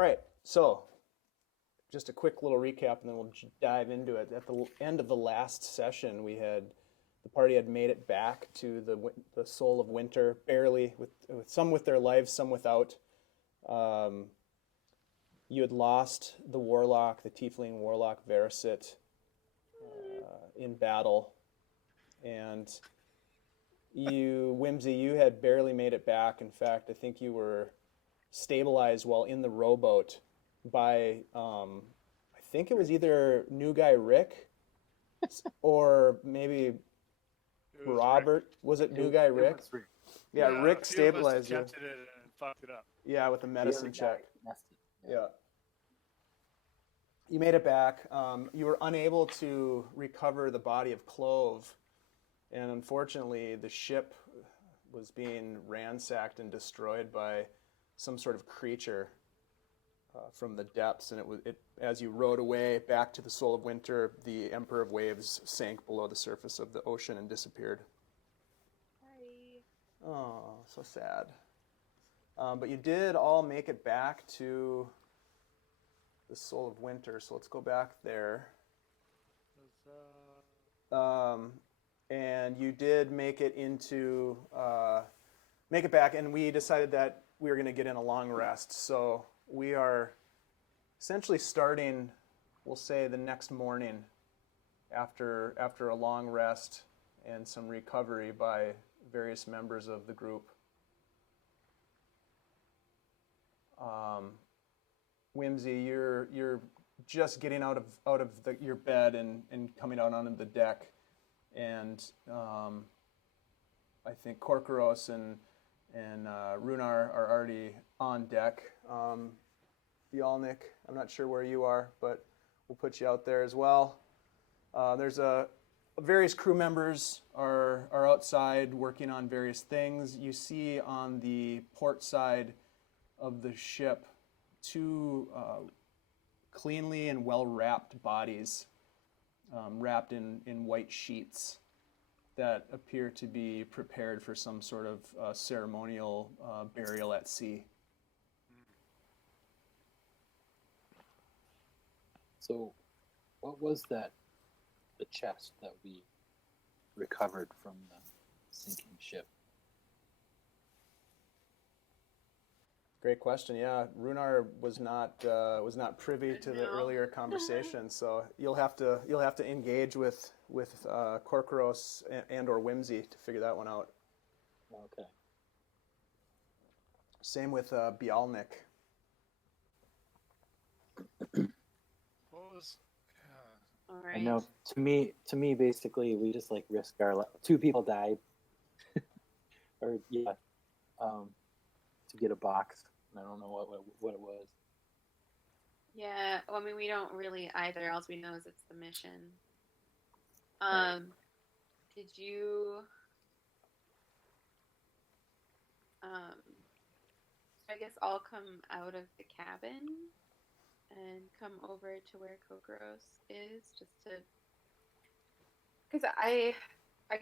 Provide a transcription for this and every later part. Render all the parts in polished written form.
All right, so just a quick little recap, and then we'll dive into it. At the end of the last session, the party had made it back to the Soul of Winter, barely, with some with their lives, some without. Um, you had lost the Warlock, the Tiefling Warlock Verisit, in battle, and Whimsy, you had barely made it back. In fact, I think you were stabilized while in the rowboat by, I think it was either new guy Rick or maybe It was Robert. Rick. Was it new guy Rick? was Rick. Yeah, Yeah, Rick a few of us stabilized you. attempted it and fucked it up. Yeah, with a The medicine other check. guy messed it. Yeah. You made it back. You were unable to recover the body of Clove, and unfortunately, the ship was being ransacked and destroyed by some sort of creature from the depths. And as you rowed away back to the Soul of Winter, the Emperor of Waves sank below the surface of the ocean and disappeared. Sorry. Oh, so sad. But you did all make it back to the Soul of Winter, so let's go back there. And you did make it back, and we decided that we were going to get in a long rest. So we are essentially starting, we'll say, the next morning after a long rest and some recovery by various members of the group. Whimsy, you're just getting out of your bed and coming out onto the deck, and I think Korkoros and Rhunar are already on deck. Bialnic, I'm not sure where you are, but we'll put you out there as well. There's various crew members are outside working on various things. You see on the port side of the ship two cleanly and well-wrapped bodies, wrapped in white sheets that appear to be prepared for some sort of ceremonial burial at sea. So, what was that? The chest that we recovered from the sinking ship. Great question. Yeah, Rhunar was not privy to the earlier conversation, so you'll have to engage with Korkoros and or Whimsy to figure that one out. Okay. Same with Bialnic. What was? All right. I know. To me, basically, we just like risked our. Two people died, or yeah, to get a box. I don't know what it was. Yeah, well, I mean, we don't really either. All we know is it's the mission. Right. Did you, I guess, all come out of the cabin and come over to where Korkoros is, just to, because I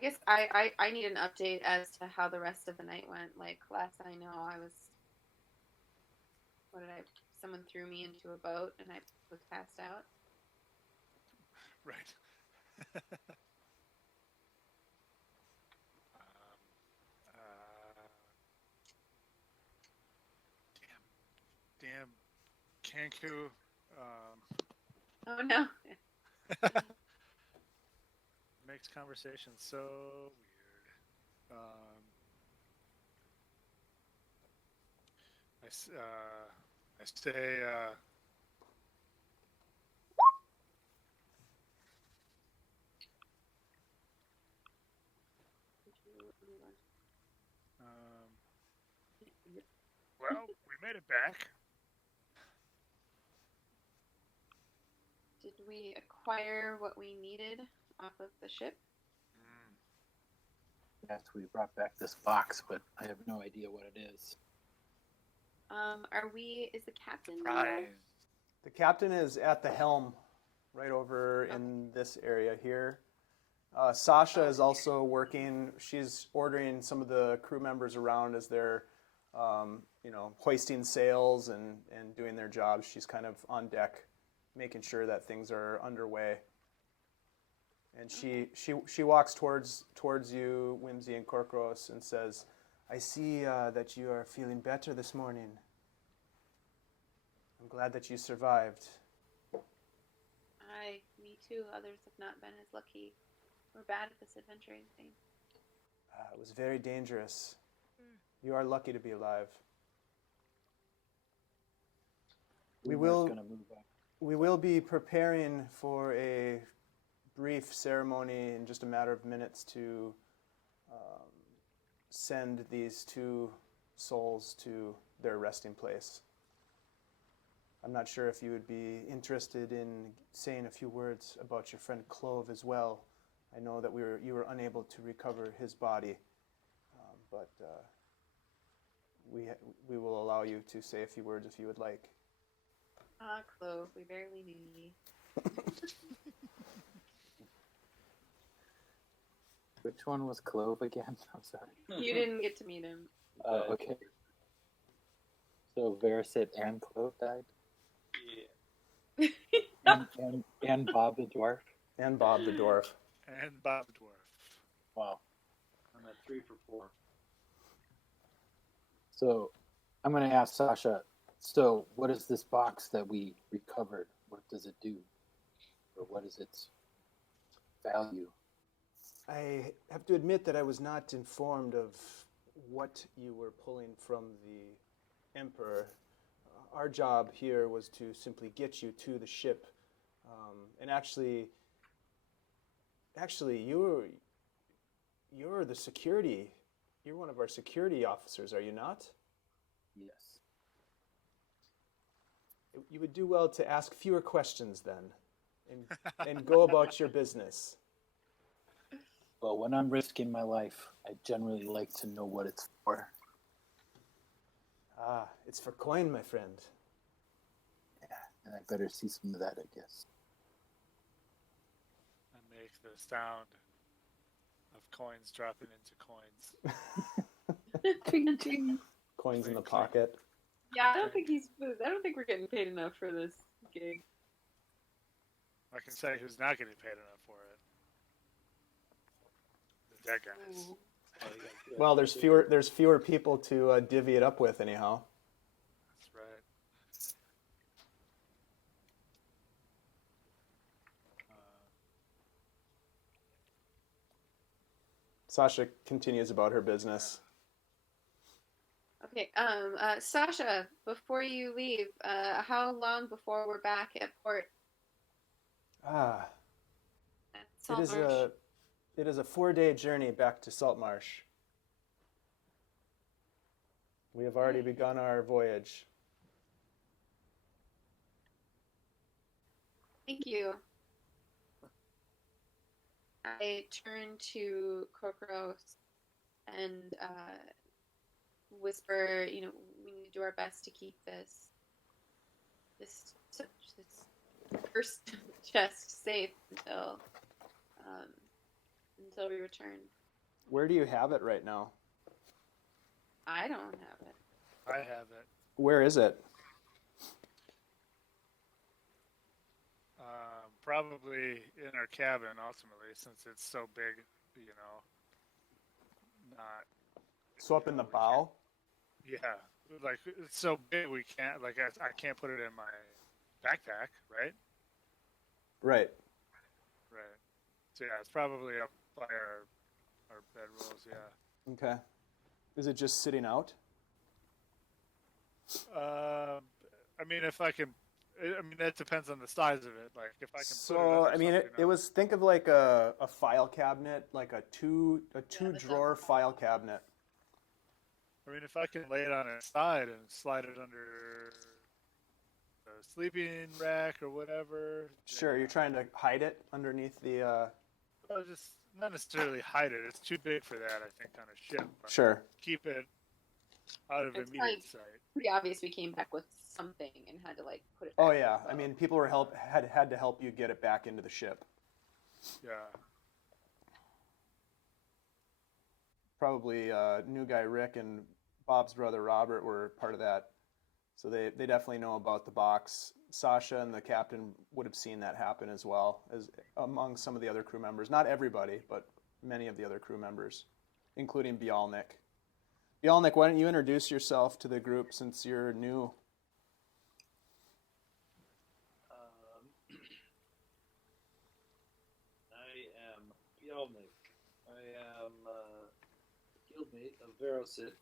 guess I need an update as to how the rest of the night went. Like, last I know, someone threw me into a boat and I was passed out. Right. Damn Kenku. Oh no. Makes conversation so weird. I say, well, we made it back. Did we acquire what we needed off of the ship? Yes, we brought back this box, but I have no idea what it is. Is the captain Surprise. there? The captain is at the helm, right over in this area here. Sasha is also working. She's ordering some of the crew members around as they're hoisting sails and doing their jobs. She's kind of on deck, making sure that things are underway. And she walks towards you, Whimsy and Korkoros, and says, "I see that you are feeling better this morning. I'm glad that you survived." Me too. Others have not been as lucky or bad at this adventuring thing. It was very dangerous. You are lucky to be alive. We will be preparing for a brief ceremony in just a matter of minutes to send these two souls to their resting place. I'm not sure if you would be interested in saying a few words about your friend Clove as well. I know that you were unable to recover his body, but we will allow you to say a few words if you would like. Clove, we barely knew ye. Which one was Clove again? I'm sorry. You didn't get to meet him. Okay. So Verisit and Clove died? Yeah. And Bob the Dwarf? And Bob the Dwarf. And Bob Dwarf. Wow. I'm at 3 for 4. So I'm going to ask Sasha, so what is this box that we recovered? What does it do? Or what is its value? I have to admit that I was not informed of what you were pulling from the Emperor. Our job here was to simply get you to the ship. And actually, you're the security. You're one of our security officers, are you not? Yes. You would do well to ask fewer questions then, and go about your business. Well, when I'm risking my life, I generally like to know what it's for. It's for coin, my friend. Yeah, and I better see some of that, I guess. I make the sound of coins dropping into coins. Coins in the pocket. Yeah, I don't think we're getting paid enough for this gig. I can say who's not getting paid enough for it. The dead guys. Ooh. Well, there's fewer people to divvy it up with, anyhow. That's right. Sasha continues about her business. Okay, Sasha, before you leave, how long before we're back at port? At Saltmarsh? It is a 4-day journey back to Saltmarsh. We have already begun our voyage. Thank you. I turn to Korkoros and whisper, we need to do our best to keep this first chest safe until we return. Where do you have it right now? I don't have it. I have it. Where is it? Probably in our cabin, ultimately, since it's so big, not... So up in the bow? Yeah, like, it's so big we can't, I can't put it in my backpack, right? Right. Right. So yeah, it's probably up by our bedrolls, yeah. Okay. Is it just sitting out? I mean, that depends on the size of it. Like, if I can So, put it under it was, think of like a file cabinet, like a two drawer file cabinet. I mean, if I can lay it on its side and slide it under a sleeping rack or whatever. Sure, you're trying to hide it underneath the... Well, just not necessarily hide it. It's too big for that, I think, on a ship. But Sure. keep it out of It's immediate like- sight. Pretty obvious we came back with something and had to put it back. Oh yeah, I mean, people were had to help you get it back into the ship. Yeah. Probably new guy Rick and Bob's brother Robert were part of that. So they definitely know about the box. Sasha and the captain would have seen that happen as well as among some of the other crew members. Not everybody, but many of the other crew members, including Bialnic. Bialnic, why don't you introduce yourself to the group since you're new? I am Bialnic. I am guildmate of Verosit.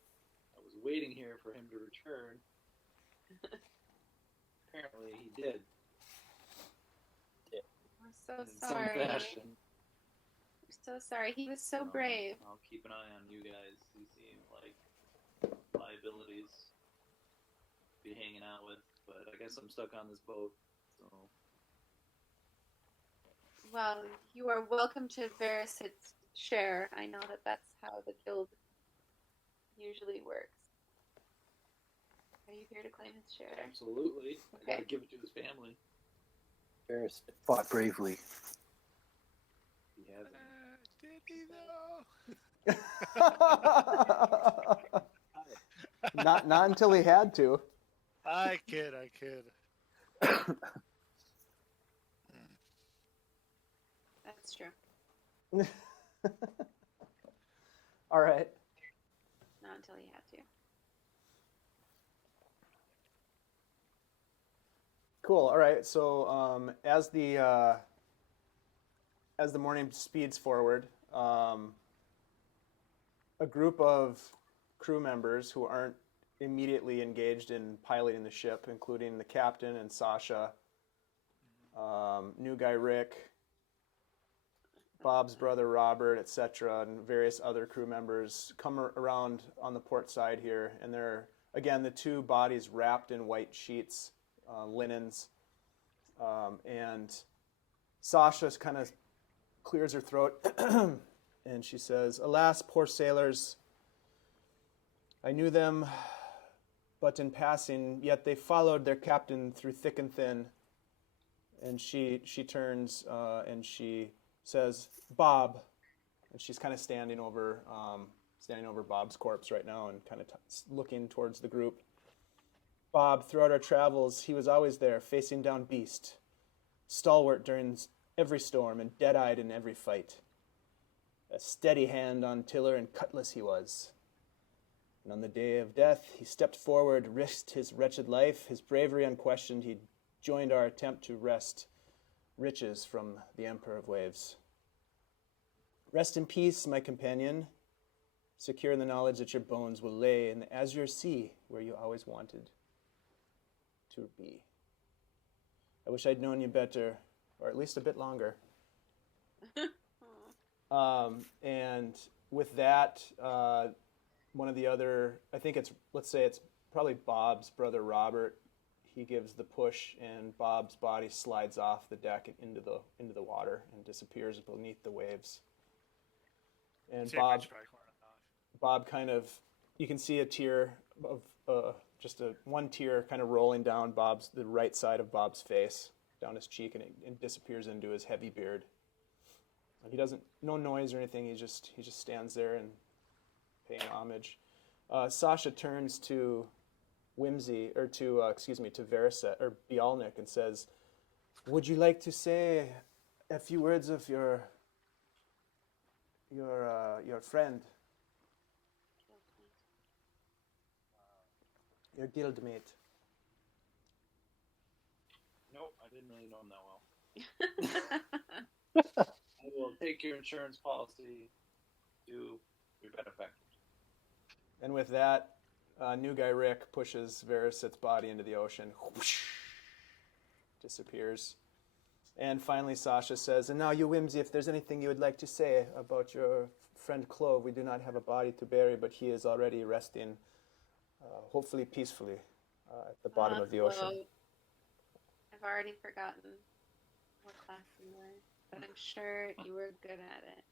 I was waiting here for him to return. Apparently he did. We're so In some sorry. fashion. We're so sorry. He was so So, brave. I'll keep an eye on you guys. You seem like liabilities to be hanging out with, but I guess I'm stuck on this boat. So Well, you are welcome to Verisit's share. I know that that's how the guild usually works. Are you here to claim his share? absolutely, I Okay. gotta give it to his family. Ferris fought bravely. He hasn't. Did he though? Not until he had to. I kid. That's true. All right. Not until he had to. Cool. All right. So as the morning speeds forward, a group of crew members who aren't immediately engaged in piloting the ship, including the captain and Sasha, new guy Rick, Bob's brother Robert, etc., and various other crew members come around on the port side here, and they're again the two bodies wrapped in white sheets, linens, and Sasha kind of clears her throat, and she says, "Alas, poor sailors, I knew them but in passing, yet they followed their captain through thick and thin." And she turns and she says, "Bob," and she's kind of standing over Bob's corpse right now and kind of looking towards the group. "Bob, throughout our travels, he was always there, facing down beast, stalwart during every storm and dead-eyed in every fight. A steady hand on tiller and cutlass he was. And on the day of death, he stepped forward, risked his wretched life, his bravery unquestioned. He joined our attempt to wrest riches from the Emperor of Waves. Rest in peace, my companion, secure in the knowledge that your bones will lay in the Azure Sea, where you always wanted to be. I wish I'd known you better, or at least a bit longer." And with that, one of the other, I think let's say it's probably Bob's brother Robert. He gives the push, and Bob's body slides off the deck and into the water and disappears beneath the waves. And Bob kind of, you can see a tear of just one tear kind of rolling down the right side of Bob's face, down his cheek, and it disappears into his heavy beard. And he doesn't, no noise or anything. He just stands there and paying homage. Sasha turns to Whimsy, or to Veroset or Bialnic, and says, "Would you like to say a few words of your friend, your guildmate?" Nope, I didn't really know him that well. I will take your insurance policy to your benefactors. And with that, new guy Rick pushes Verisit's body into the ocean. Whoosh, disappears. And finally, Sasha says, "And now you, Whimsy, if there's anything you would like to say about your friend Clove, we do not have a body to bury, but he is already resting, hopefully peacefully, at the bottom of the ocean." I've already forgotten what class you were, but I'm sure you were good at it.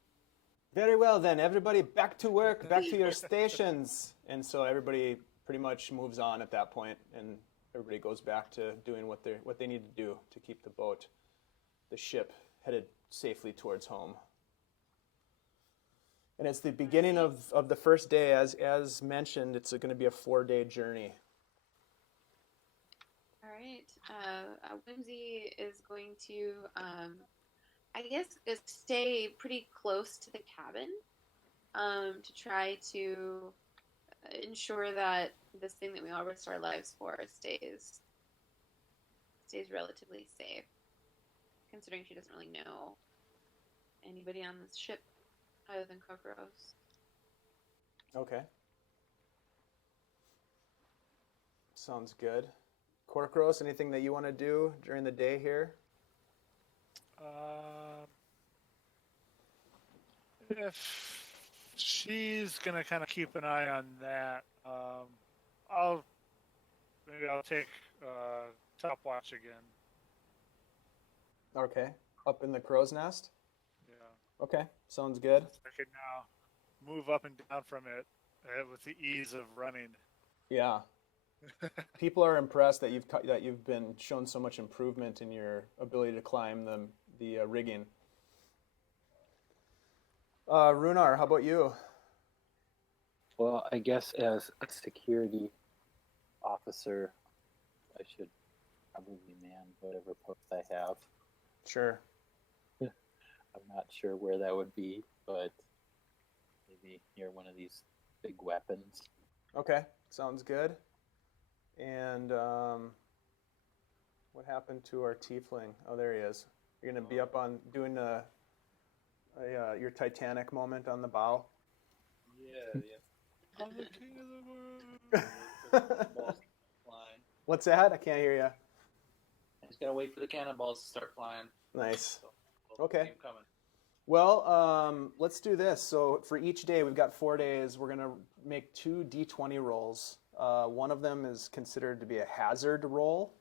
"Very well then, everybody back to work, back to your stations." And so everybody pretty much moves on at that point, and everybody goes back to doing what they need to do to keep the ship headed safely towards home. And it's the beginning of the first day. As mentioned, it's going to be a 4-day journey. All right. Whimsy is going to, I guess, stay pretty close to the cabin to try to ensure that this thing that we all risked our lives for stays relatively safe, considering she doesn't really know anybody on this ship other than Korkoros. Okay. Sounds good. Korkoros, anything that you want to do during the day here? If she's gonna kind of keep an eye on that, maybe I'll take top watch again. Okay. Up in the crow's nest? Yeah, Okay. Sounds good. I can now move up and down from it with the ease of running. Yeah. People are impressed that you've been shown so much improvement in your ability to climb the rigging. Rhunar, how about you? Well, I guess as a security officer, I should probably man whatever post I have. Sure. I'm not sure where that would be, but maybe near one of these big weapons. Okay. Sounds good. And what happened to our tiefling? Oh, there he is. You're gonna be up on doing your Titanic moment on the bow. Yeah. I'm the king of the world. Flying. What's that? I can't hear you. I just gotta wait for the cannonballs to start flying. Nice. So, Okay. keep coming. Well, let's do this. So for each day, we've got 4 days. We're gonna make 2 d20 rolls. One of them is considered to be a hazard roll,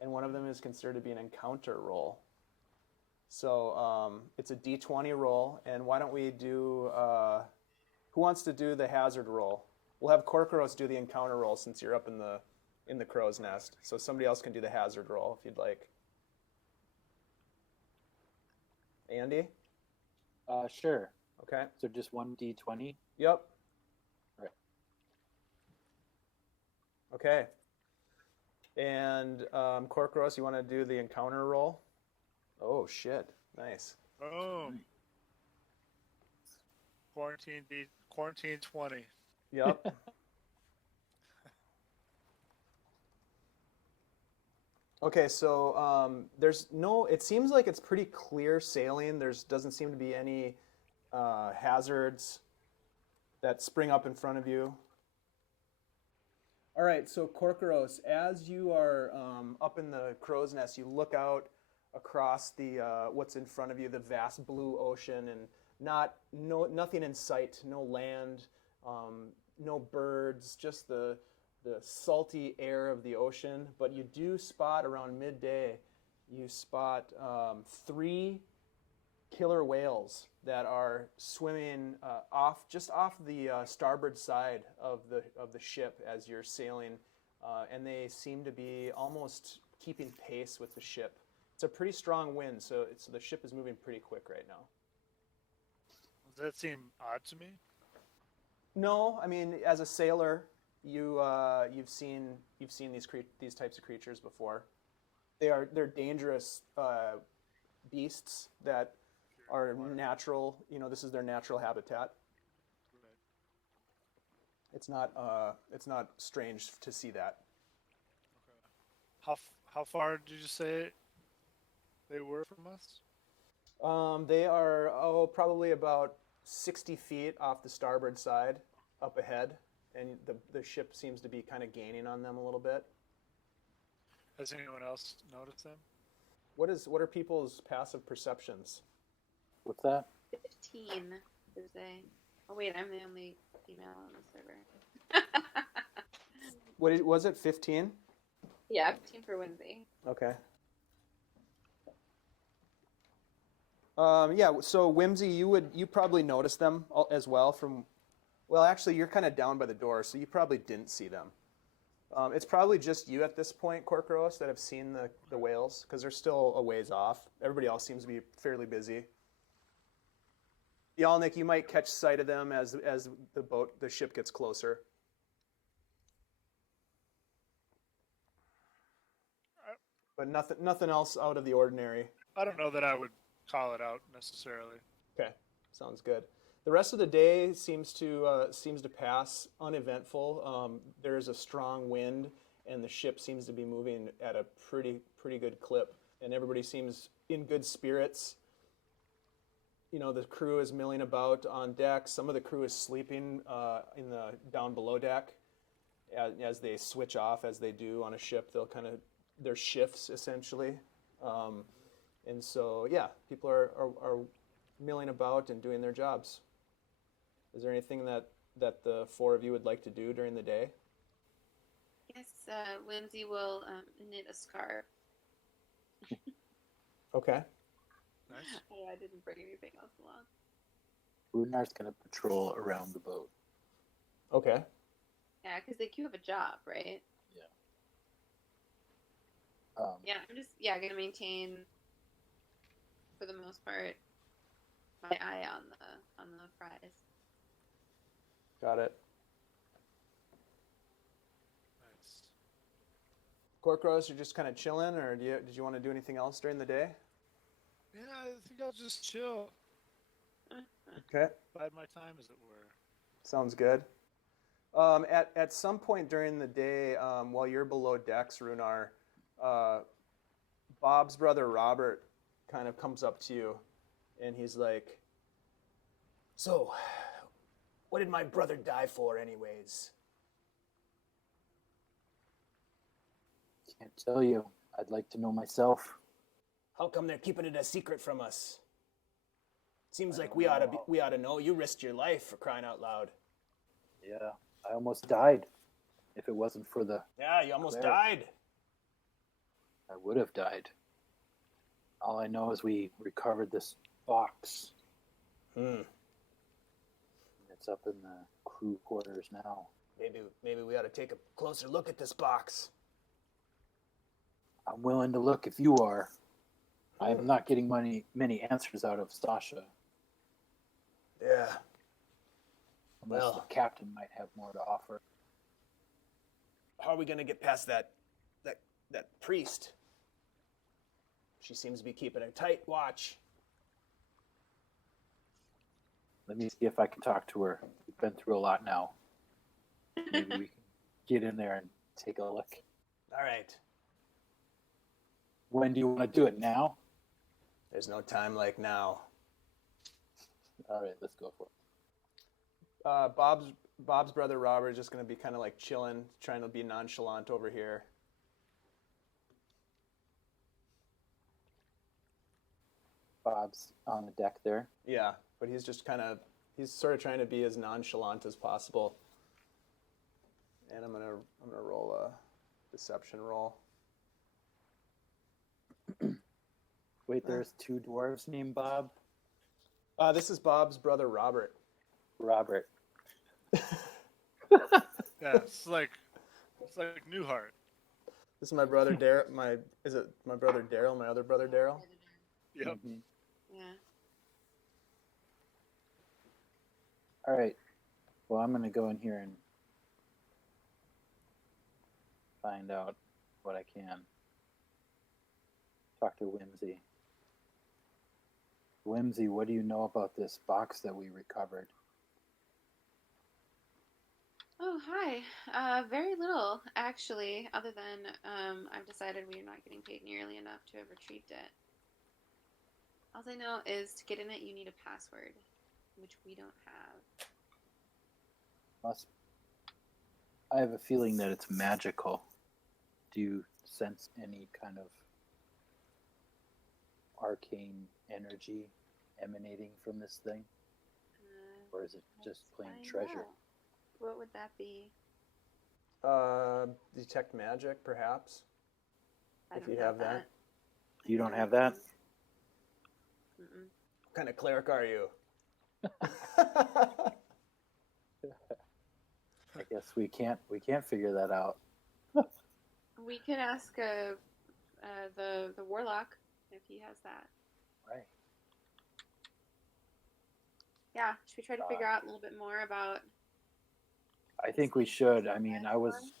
and one of them is considered to be an encounter roll. So it's a d20 roll, and why don't we do? Who wants to do the hazard roll? We'll have Korkoros do the encounter roll since you're up in the crow's nest. So somebody else can do the hazard roll if you'd like. Andy? Sure. Okay. So just one d20. Yep. Right. Okay. And Korkoros, you want to do the encounter roll? Oh shit! Nice. Oh. Quarantine 20. Yep. Okay, so there's no. It seems like it's pretty clear sailing. Doesn't seem to be any hazards that spring up in front of you. All right, so Korkoros, as you are up in the crow's nest, you look out across the what's in front of you, the vast blue ocean, and nothing in sight, no land, no birds, just the salty air of the ocean. But you do spot around midday, you spot 3 killer whales that are swimming just off the starboard side of the ship as you're sailing, and they seem to be almost keeping pace with the ship. It's a pretty strong wind, so the ship is moving pretty quick right now. Does that seem odd to me? No, I mean, as a sailor, you've seen these types of creatures before. They're dangerous beasts that are natural. This is their natural habitat. Right. It's not strange to see that. Okay. How far did you say they were from us? They are probably about 60 feet off the starboard side, up ahead, and the ship seems to be kind of gaining on them a little bit. Has anyone else noticed them? What are people's passive perceptions? What's that? 15, is a... Oh, wait, I'm the only female on the server. What was it? 15? Yeah, 15 for Whimsy. Okay. Yeah. So Whimsy, you probably noticed them as well from. Well, actually, you're kind of down by the door, so you probably didn't see them. It's probably just you at this point, Korkoros, that have seen the whales, because they're still a ways off. Everybody else seems to be fairly busy. Bialnic, you might catch sight of them as the ship gets closer. But nothing else out of the ordinary. I don't know that I would call it out necessarily. Okay, sounds good. The rest of the day seems to pass uneventful. There's a strong wind, and the ship seems to be moving at a pretty good clip, and everybody seems in good spirits. You know, the crew is milling about on deck. Some of the crew is sleeping in the down below deck as they switch off, as they do on a ship. They'll kind of their shifts essentially, and so yeah, people are milling about and doing their jobs. Is there anything that the four of you would like to do during the day? Yes, Whimsy will knit a scarf. Okay. Nice. Oh, I didn't bring anything else along. Rhunar going to patrol around the boat. Okay. Yeah, because like you have a job, right? Yeah, I'm just gonna maintain, for the most part, my eye on the prize. Got it. Nice. Korkoros, you're just kind of chilling, or did you want to do anything else during the day? Yeah, I think I'll just chill. Okay. Bide my time, as it were. Sounds good. At some point during the day, while you're below decks, Rhunar, Bob's brother Robert kind of comes up to you, and he's like, "So, what did my brother die for, anyways?" Can't tell you. I'd like to know myself. How come they're keeping it a secret from us? Seems I like don't we ought know. to know. You risked your life, for crying out loud. Yeah, I almost died. If it wasn't for the... Yeah, you almost Cleric. died. I would have died. All I know is we recovered this box. It's up in the crew quarters now. Maybe we ought to take a closer look at this box. I'm willing to look if you are. I'm not getting many answers out of Stasha. Yeah. Unless Well. the captain might have more to offer. How are we going to get past that priest? She seems to be keeping a tight watch. Let me see if I can talk to her. We've been through a lot now. Maybe we can get in there and take a look. All right. When do you want to do it? Now? There's no time like now. All right, let's go for it. Bob's brother Robert is just going to be kind of like chilling, trying to be nonchalant over here. Bob's on the deck there. Yeah, but he's sort of trying to be as nonchalant as possible. And I'm gonna roll a deception roll. Wait, there's two dwarves named Bob? This is Bob's brother Robert. Robert. Yeah, it's like Newhart. This is my brother Daryl. Is it my brother Daryl? My other brother Daryl? Yep. Mhm. Yeah. All right. Well, I'm going to go in here and find out what I can. Talk to Whimsy. Whimsy, what do you know about this box that we recovered? Oh, hi. Very little, actually, other than I've decided we are not getting paid nearly enough to have retrieved it. All I know is to get in it, you need a password, which we don't have. I have a feeling that it's magical. Do you sense any kind of arcane energy emanating from this thing? Or is it just plain I treasure? know. What would that be? Detect magic, perhaps. I If don't you have that. You don't have that? Mm-mm. What kind of cleric are you? I guess we can't figure that out. We could ask the Warlock if he has that. Right. Yeah, should we try to figure out a little bit more about? I think we should. I mean, I was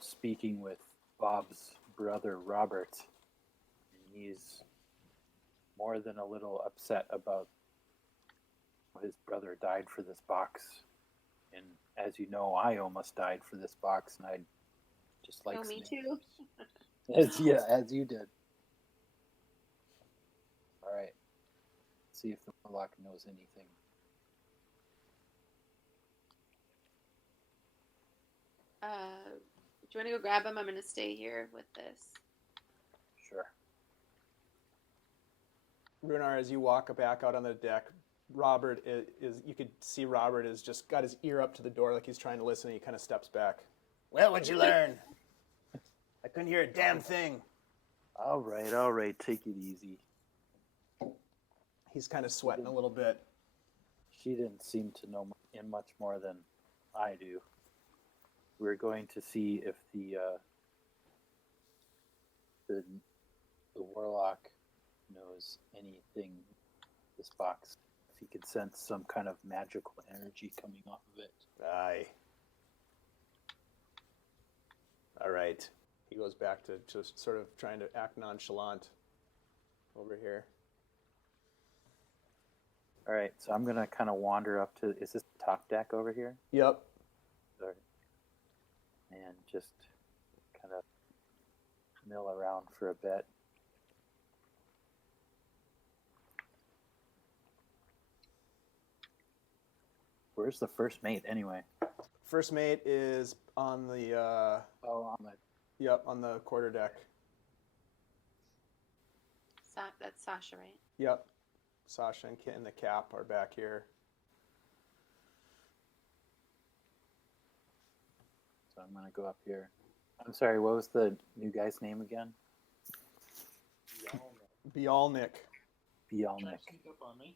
speaking with Bob's brother Robert, and he's more than a little upset about his brother died for this box. And as you know, I almost died for this box, and I'd just like Oh, me too. as you did. All right. See if the Warlock knows anything. Do you want to go grab him? I'm going to stay here with this. Sure. Rhunar, as you walk back out on the deck, Robert is you could see Robert is just got his ear up to the door like he's trying to listen, and he kind of steps back. Well, what'd you learn? I couldn't hear a damn thing. All right. Take it easy. He's kind of sweating a little bit. She didn't seem to know much more than I do. We're going to see if the Warlock knows anything. This box, if he could sense some kind of magical energy coming off of it. Aye. All right. He goes back to just sort of trying to act nonchalant over here. All right, so I'm gonna kind of wander up to. Is this the top deck over here? Yep. Sorry. And just kind of mill around for a bit. Where's the first mate anyway? First mate is on the On the. yep, on the quarter deck. That's Sasha, right? Yep. Sasha and Kit and the Cap are back here. So I'm gonna go up here. I'm sorry. What was the new guy's name again? Bialnic. Bialnic. Sneak up on me.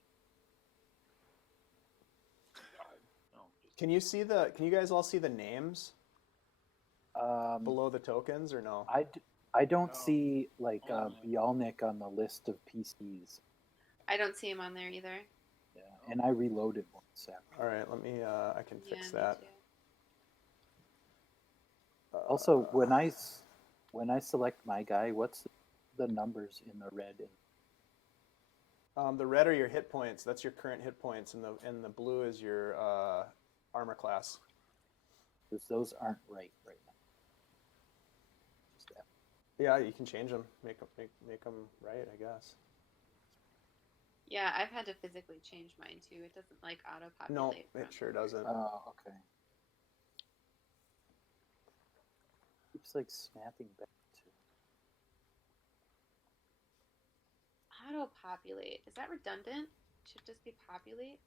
No, just Can you guys all see the names below the tokens or no? I don't No. see like Bialnic on the list of PCs. I don't see him on there either. Yeah, and I reloaded one second. All right, let me I can fix me that. too. Also, when I select my guy, what's the numbers in the red? The red are your hit points. That's your current hit points, and the blue is your armor class. Because those aren't right now. Just that. Yeah, you can change them. Make them right, I guess. Yeah, I've had to physically change mine too. It doesn't like auto No, populate. it sure doesn't. Oh, okay. Keeps like snapping back to. Auto populate. Is that redundant? Should just be populate.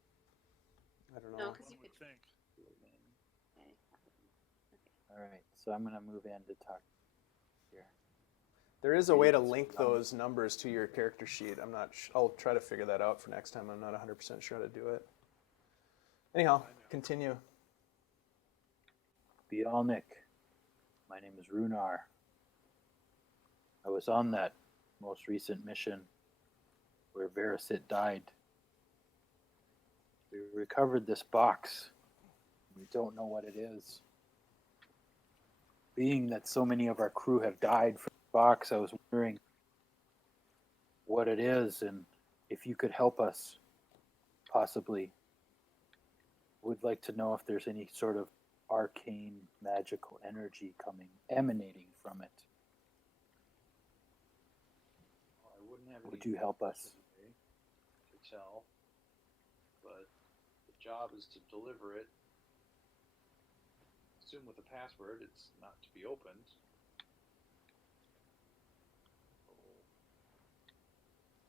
I don't know. No, because One you would could. think. Okay. All right, so I'm gonna move in to talk here. There is a way to link those numbers to your character sheet. I'm not. I'll try to figure that out for next time. I'm not 100% sure how to do it. Anyhow, continue. Bialnic. My name is Rhunar. I was on that most recent mission where Verisit died. We recovered this box. We don't know what it is. Being that so many of our crew have died from the box, I was wondering what it is and if you could help us, possibly. Would like to know if there's any sort of arcane magical energy emanating from it. Well, I wouldn't have Would any you help us? today to tell, but the job is to deliver it. Assume with a password, it's not to be opened. So,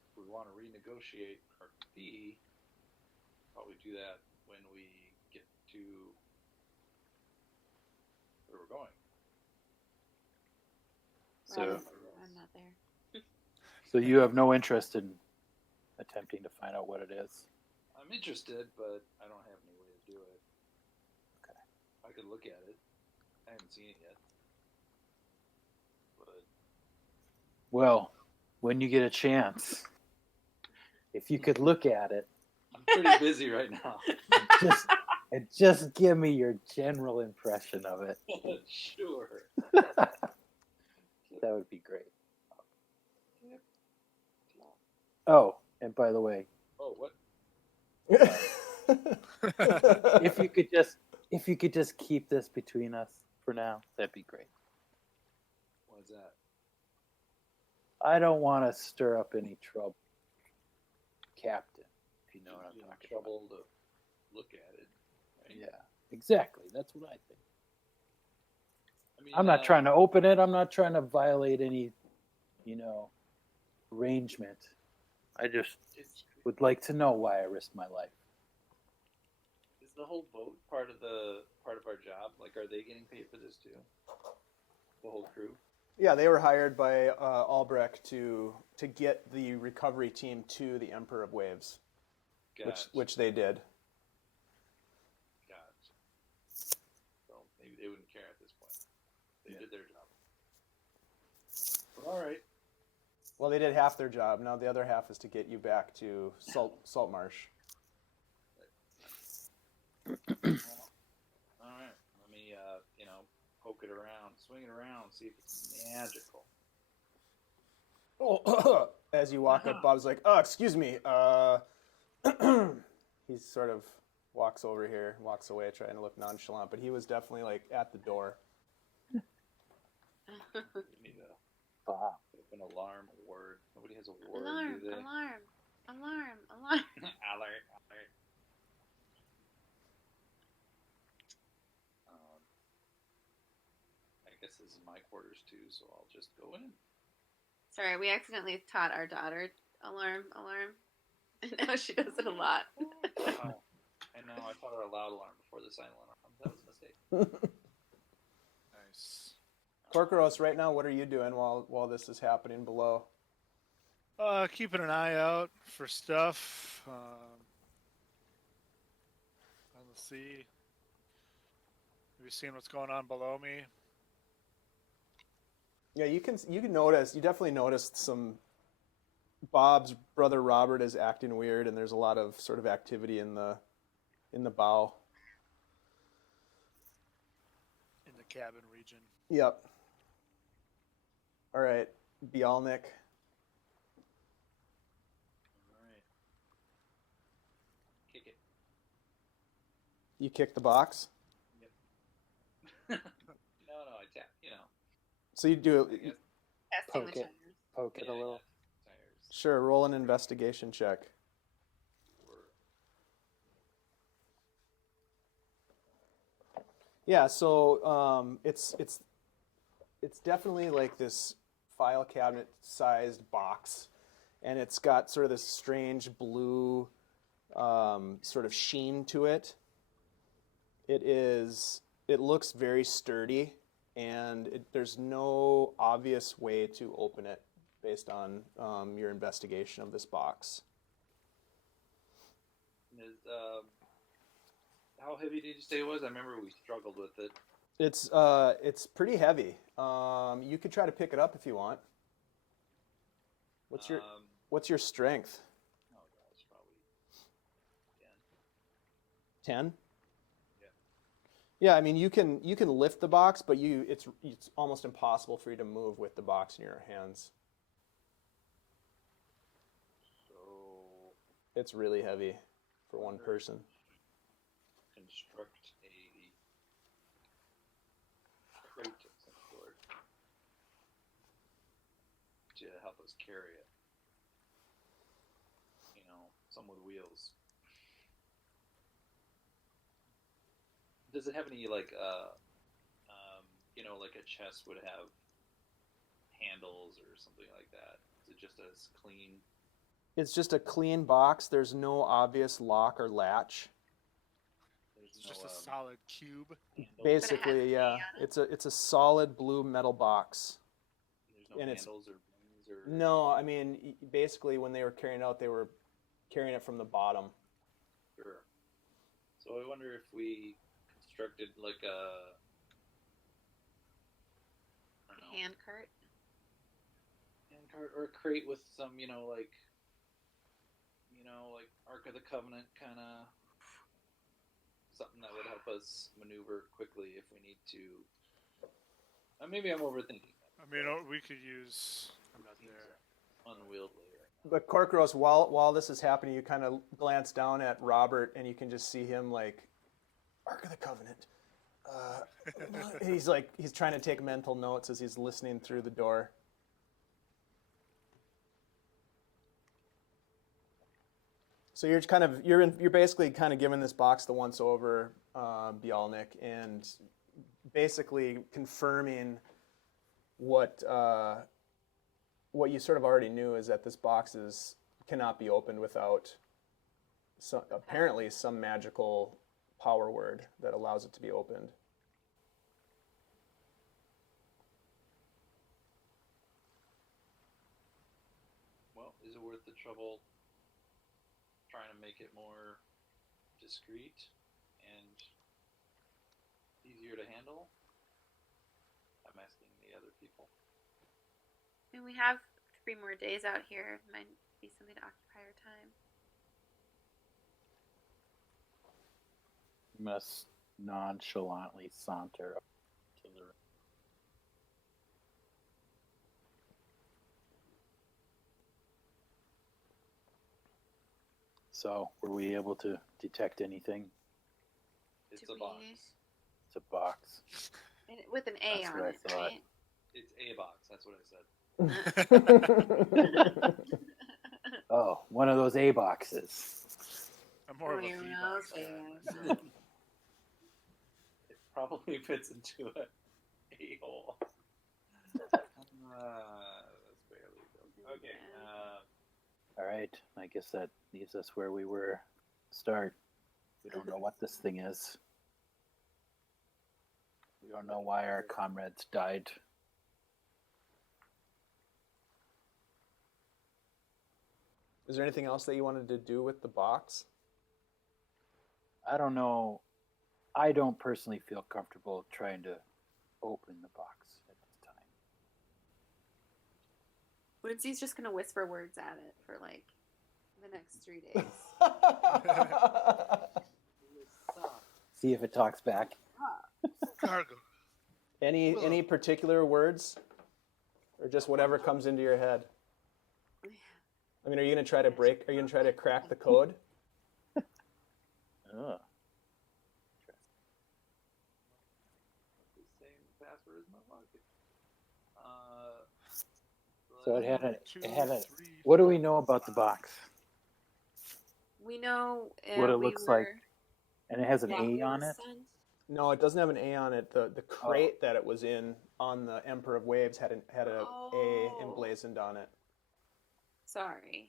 if we want to renegotiate our fee, probably do that when we get to where we're going. So, I'm not there. so you have no interest in attempting to find out what it is? I'm interested, but I don't have any way to do it. Okay. I could look at it. I haven't seen it yet. But Well, when you get a chance, if you could look at it, I'm pretty busy right now. Just give me your general impression of it. Sure. That would be great. Oh, and by the way, Oh, what? if you could just keep this between us for now, that'd be great. What's that? I don't want to stir up any trouble, Captain. If you know what I'm You're in talking trouble to look at it. Right? about. Yeah, exactly. That's what I think. I mean, I'm not trying to open it. I'm not trying to violate any, arrangement. I just would like to know why I risked my life. Is the whole boat part of our job? Like, are they getting paid for this too? The whole crew? Yeah, they were hired by Aubreck to get the recovery team to the Emperor of Waves, Gotcha. which they did. Gotcha. So maybe they wouldn't care at this point. They did their job. But all right. Well, they did half their job. Now the other half is to get you back to Saltmarsh. All right. Let me, poke it around, swing it around, see if it's magical. Oh, as you walk up, Bob's like, "Oh, excuse me." He sort of walks over here, walks away, trying to look nonchalant, but he was definitely like at the door. We need to Bob. put up an alarm word. Nobody has a word, Alarm, do they? alarm, alarm. Alert. I guess this is my quarters too, so I'll just go in. Sorry, we accidentally taught our daughter alarm, alarm. And now she does it a lot. Oh, I know. I taught her a loud alarm before the silent alarm. That was a mistake. Nice. Korkoros, right now, what are you doing while this is happening below? Keeping an eye out for stuff on the sea. Have you seen what's going on below me? Yeah, you can notice. You definitely noticed some. Bob's brother Robert is acting weird, and there's a lot of sort of activity in the bow. In the cabin region. Yep. All right, Bialnic. All right. Kick it. You kick the box. No, I tap. So you do I guess. Testing Poke the it. tires. Poke it a little. Tires. Sure. Roll an investigation check. Yeah. So it's definitely like this file cabinet sized box, and it's got sort of this strange blue sort of sheen to it. It looks very sturdy, and there's no obvious way to open it based on your investigation of this box. How heavy did you say it was? I remember we struggled with it. It's pretty heavy. You could try to pick it up if you want. What's your strength? Oh gosh, probably 10? Yeah. Yeah, I mean you can lift the box, but it's almost impossible for you to move with the box in your hands. So It's really heavy for one person. construct a crate of some sort to help us carry it. Some with wheels. Does it have any like a chest would have handles or something like that? Is it just as clean? It's just a clean box. There's no obvious lock or latch. There's It's just a solid cube. handles? Basically, yeah. It's a solid blue metal box. There's no and handles or rings or. No, I mean basically when they were carrying it out, they were carrying it from the bottom. Sure. So I wonder if we constructed like a Hand cart. hand cart or a crate with some, like Ark of the Covenant kind of something that would help us maneuver quickly if we need to. Maybe I'm overthinking that. I mean, we could use. I'm not there. Unwieldy right now. But Korkoros, while this is happening, you kind of glance down at Robert, and you can just see him like, Ark of the Covenant. He's trying to take mental notes as he's listening through the door. So you're basically kind of giving this box the once over, Bialnic, and basically confirming what you sort of already knew, is that this box cannot be opened without apparently some magical power word that allows it to be opened. Well, is it worth the trouble trying to make it more discreet and easier to handle? I'm asking the other people. And we have 3 more days out here. Might be something to occupy our time. You must nonchalantly saunter up to the room. So, were we able to detect anything? It's Do a box. It's a box. And with an A That's on what I it, thought. right? It's a box. That's what I said. Oh, one of those A boxes. I'm more of a B box guy. It probably fits into a hole. That's barely built. Okay. All right, I guess that leaves us where we were to start. We don't know what this thing is. We don't know why our comrades died. Is there anything else that you wanted to do with the box? I don't know. I don't personally feel comfortable trying to open the box at this time. Whimsy's just gonna whisper words at it for like the next 3 days. See if it talks back. Cargo. Any particular words, or just whatever comes into your head? I mean, are you gonna try to crack the code? Oh. The same password as my login. So it had a. 3, What do we know about the box? We know What it we looks like. were- And it has an yeah, A we were on it. sent- No, it doesn't have an A on it. The crate that it was in on the Emperor of Waves had a A emblazoned on it. Sorry.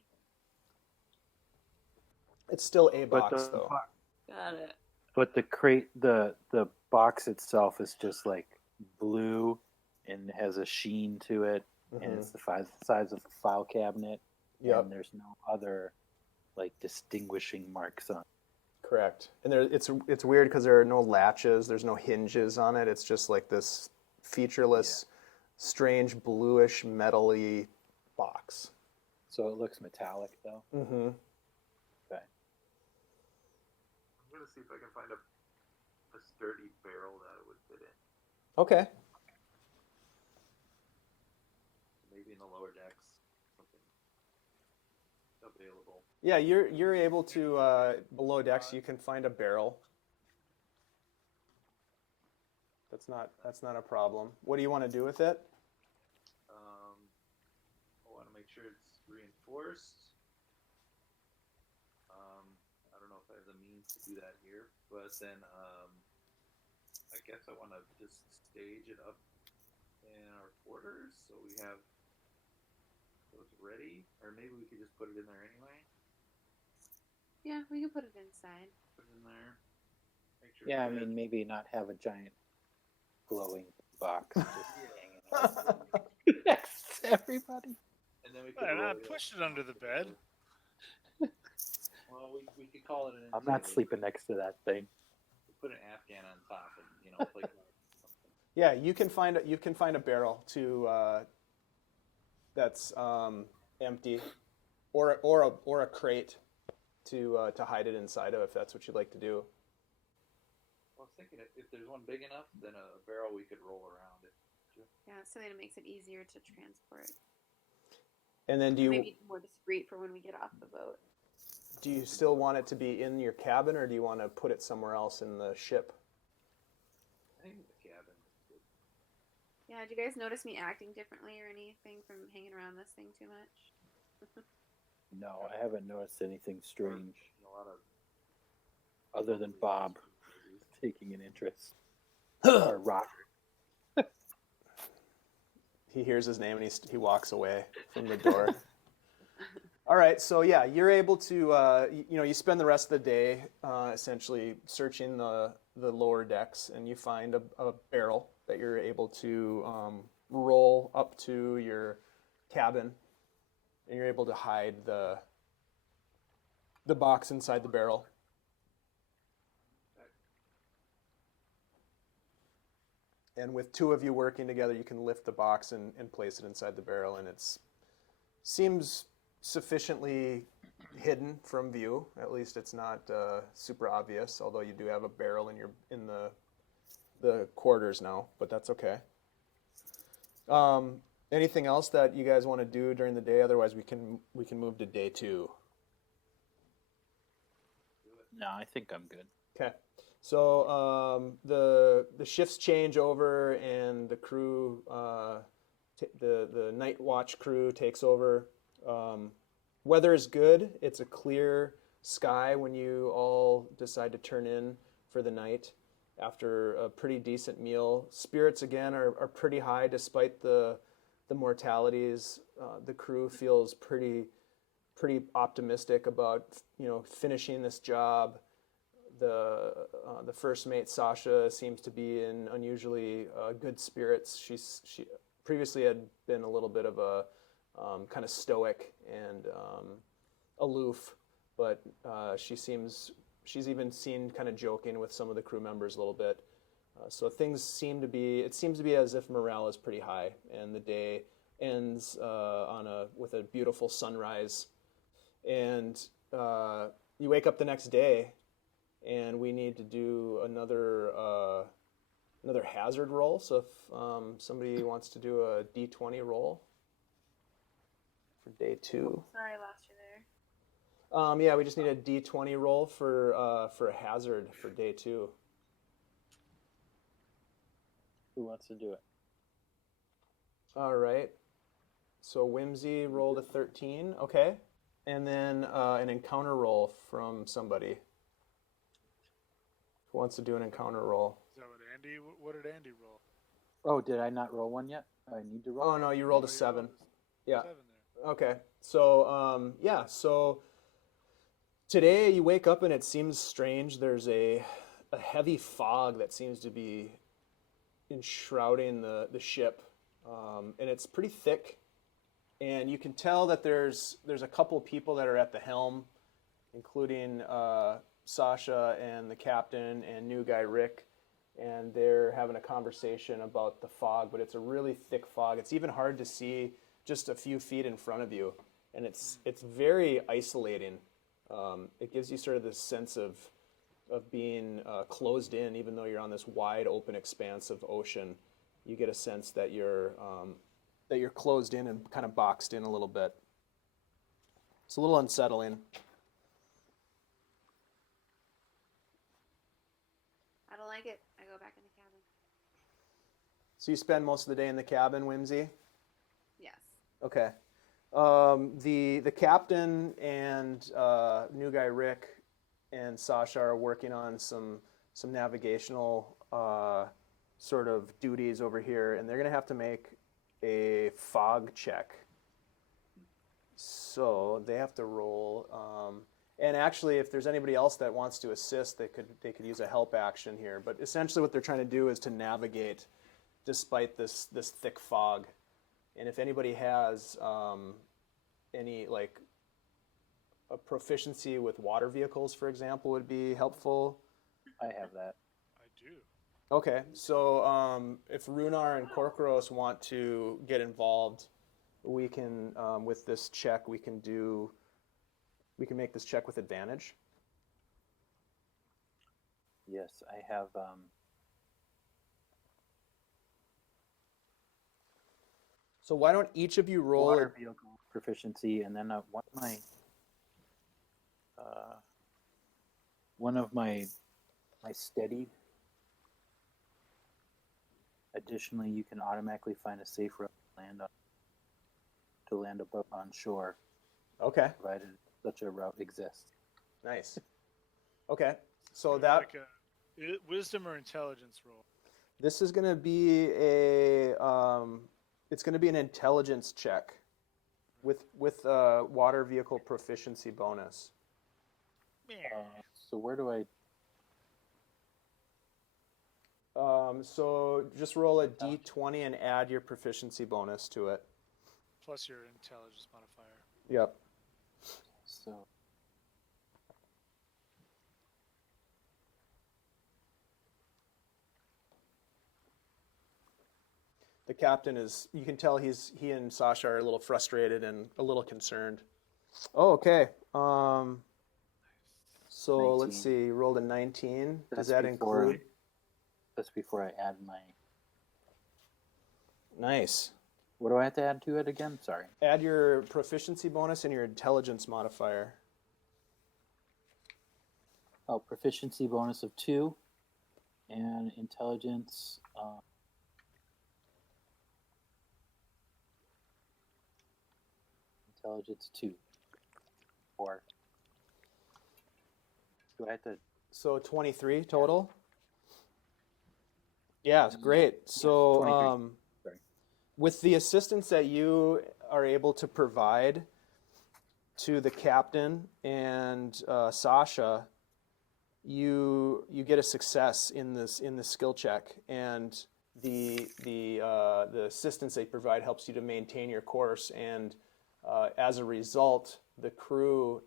It's still a But box the, though. Got it. but the crate, the box itself is just like blue and has a sheen to it, and it's the size of a file cabinet. Yep, And there's no other like distinguishing marks on it. correct. And it's weird because there are no latches. There's no hinges on it. It's just like this featureless, strange bluish metally box. So it looks metallic though. Mm-hmm. Okay. I'm gonna see if I can find a sturdy barrel that it would fit in. Okay. Maybe in the lower decks, something available. Yeah, you're able to below decks. You can find a barrel. That's not a problem. What do you want to do with it? I want to make sure it's reinforced. I don't know if I have the means to do that here, but then I guess I want to just stage it up in our quarters so we have those ready, or maybe we could just put it in there anyway. Yeah, we can put it inside. Put it in there. Make sure. Yeah, I it's mean, good. maybe not have a giant glowing box just hanging Yeah. out next to everybody. And then we could And I roll it pushed up. it under the bed. Well, we could call it an. I'm not table. sleeping next to that thing. Put an Afghan on top and play something. Yeah, you can find a barrel that's empty, or a crate to hide it inside of if that's what you'd like to do. I was thinking if there's one big enough, then a barrel we could roll around it. Yeah, so that it makes it easier to transport. And then Maybe more discreet for when we get off the boat. do you still want it to be in your cabin, or do you want to put it somewhere else in the ship? I think the cabin is good. Yeah, did you guys notice me acting differently or anything from hanging around this thing too much? No, I haven't noticed anything strange A lot of other than Bob taking an interest. Or Rock. He hears his name and he walks away from the door. All right, so yeah, you're able to, you spend the rest of the day essentially searching the lower decks, and you find a barrel that you're able to roll up to your cabin, and you're able to hide the box inside the barrel. And with two of you working together, you can lift the box and place it inside the barrel, and it seems sufficiently hidden from view. At least it's not super obvious, although you do have a barrel in the quarters now, but that's okay. Anything else that you guys want to do during the day? Otherwise, we can move to day 2. No, I think I'm good. Okay. So the shifts change over, and the crew, the night watch crew takes over. Weather is good. It's a clear sky when you all decide to turn in for the night after a pretty decent meal. Spirits again are pretty high despite the mortalities. The crew feels pretty optimistic about finishing this job. The first mate Sasha seems to be in unusually good spirits. She previously had been a little bit of a kind of stoic and aloof, but she's even seen kind of joking with some of the crew members a little bit. So things seems to be as if morale is pretty high, and the day ends with a beautiful sunrise, and you wake up the next day. And we need to do another hazard roll. So if somebody wants to do a D20 roll for day 2. Sorry, I lost you there. Yeah, we just need a D20 roll for a hazard for day 2. Who wants to do it? All right. So Whimsy rolled a 13. Okay. And then an encounter roll from somebody. Who wants to do an encounter roll? Is that what did Andy roll? Oh, did I not roll one yet? I need to roll? Oh, no, you rolled a 7. Yeah. 7 there. Okay. So, so today you wake up and it seems strange. There's a heavy fog that seems to be enshrouding the ship. And it's pretty thick. And you can tell that there's a couple people that are at the helm, including Sasha and the captain and new guy Rick, and they're having a conversation about the fog, but it's a really thick fog. It's even hard to see just a few feet in front of you, and it's very isolating. It gives you sort of this sense of being closed in, even though you're on this wide open expanse of ocean. You get a sense that you're closed in and kind of boxed in a little bit. It's a little unsettling. I don't like it. I go back in the cabin. So you spend most of the day in the cabin, Whimsy? Yes. Okay. The captain and new guy Rick and Sasha are working on some navigational sort of duties over here, and they're going to have to make a fog check. So they have to roll. And actually, if there's anybody else that wants to assist, they could use a help action here. But essentially, what they're trying to do is to navigate despite this thick fog. And if anybody has any like a proficiency with water vehicles, for example, would be helpful. I have that. I do. Okay, so if Rhunar and Korkoros want to get involved, we can with this check we can do We can make this check with advantage. Yes, I have. So why don't each of you roll? Water vehicle proficiency, and then one of my steady. Additionally, you can automatically find a safe route to land above on shore, Okay, provided such a route exists. nice. Okay, so that Like a wisdom or intelligence roll. this is going to be a it's going to be an intelligence check with water vehicle proficiency bonus. So where do I? So just roll a d20 and add your proficiency bonus to it. Plus your intelligence modifier. Yep. So The captain is, you can tell he and Sasha are a little frustrated and a little concerned. Oh, okay. So 19. let's see, you rolled a 19. Does That's that before- include? that's before I add my. Nice. What do I have to add to it again? Sorry. Add your proficiency bonus and your intelligence modifier. Oh, proficiency bonus of 2, and intelligence. Intelligence 2. 4. Do I have to? So 23 total? Yeah, it's great. So 23. Sorry. with the assistance that you are able to provide to the captain and Sasha, you get a success in this skill check, and the assistance they provide helps you to maintain your course, and as a result, the crew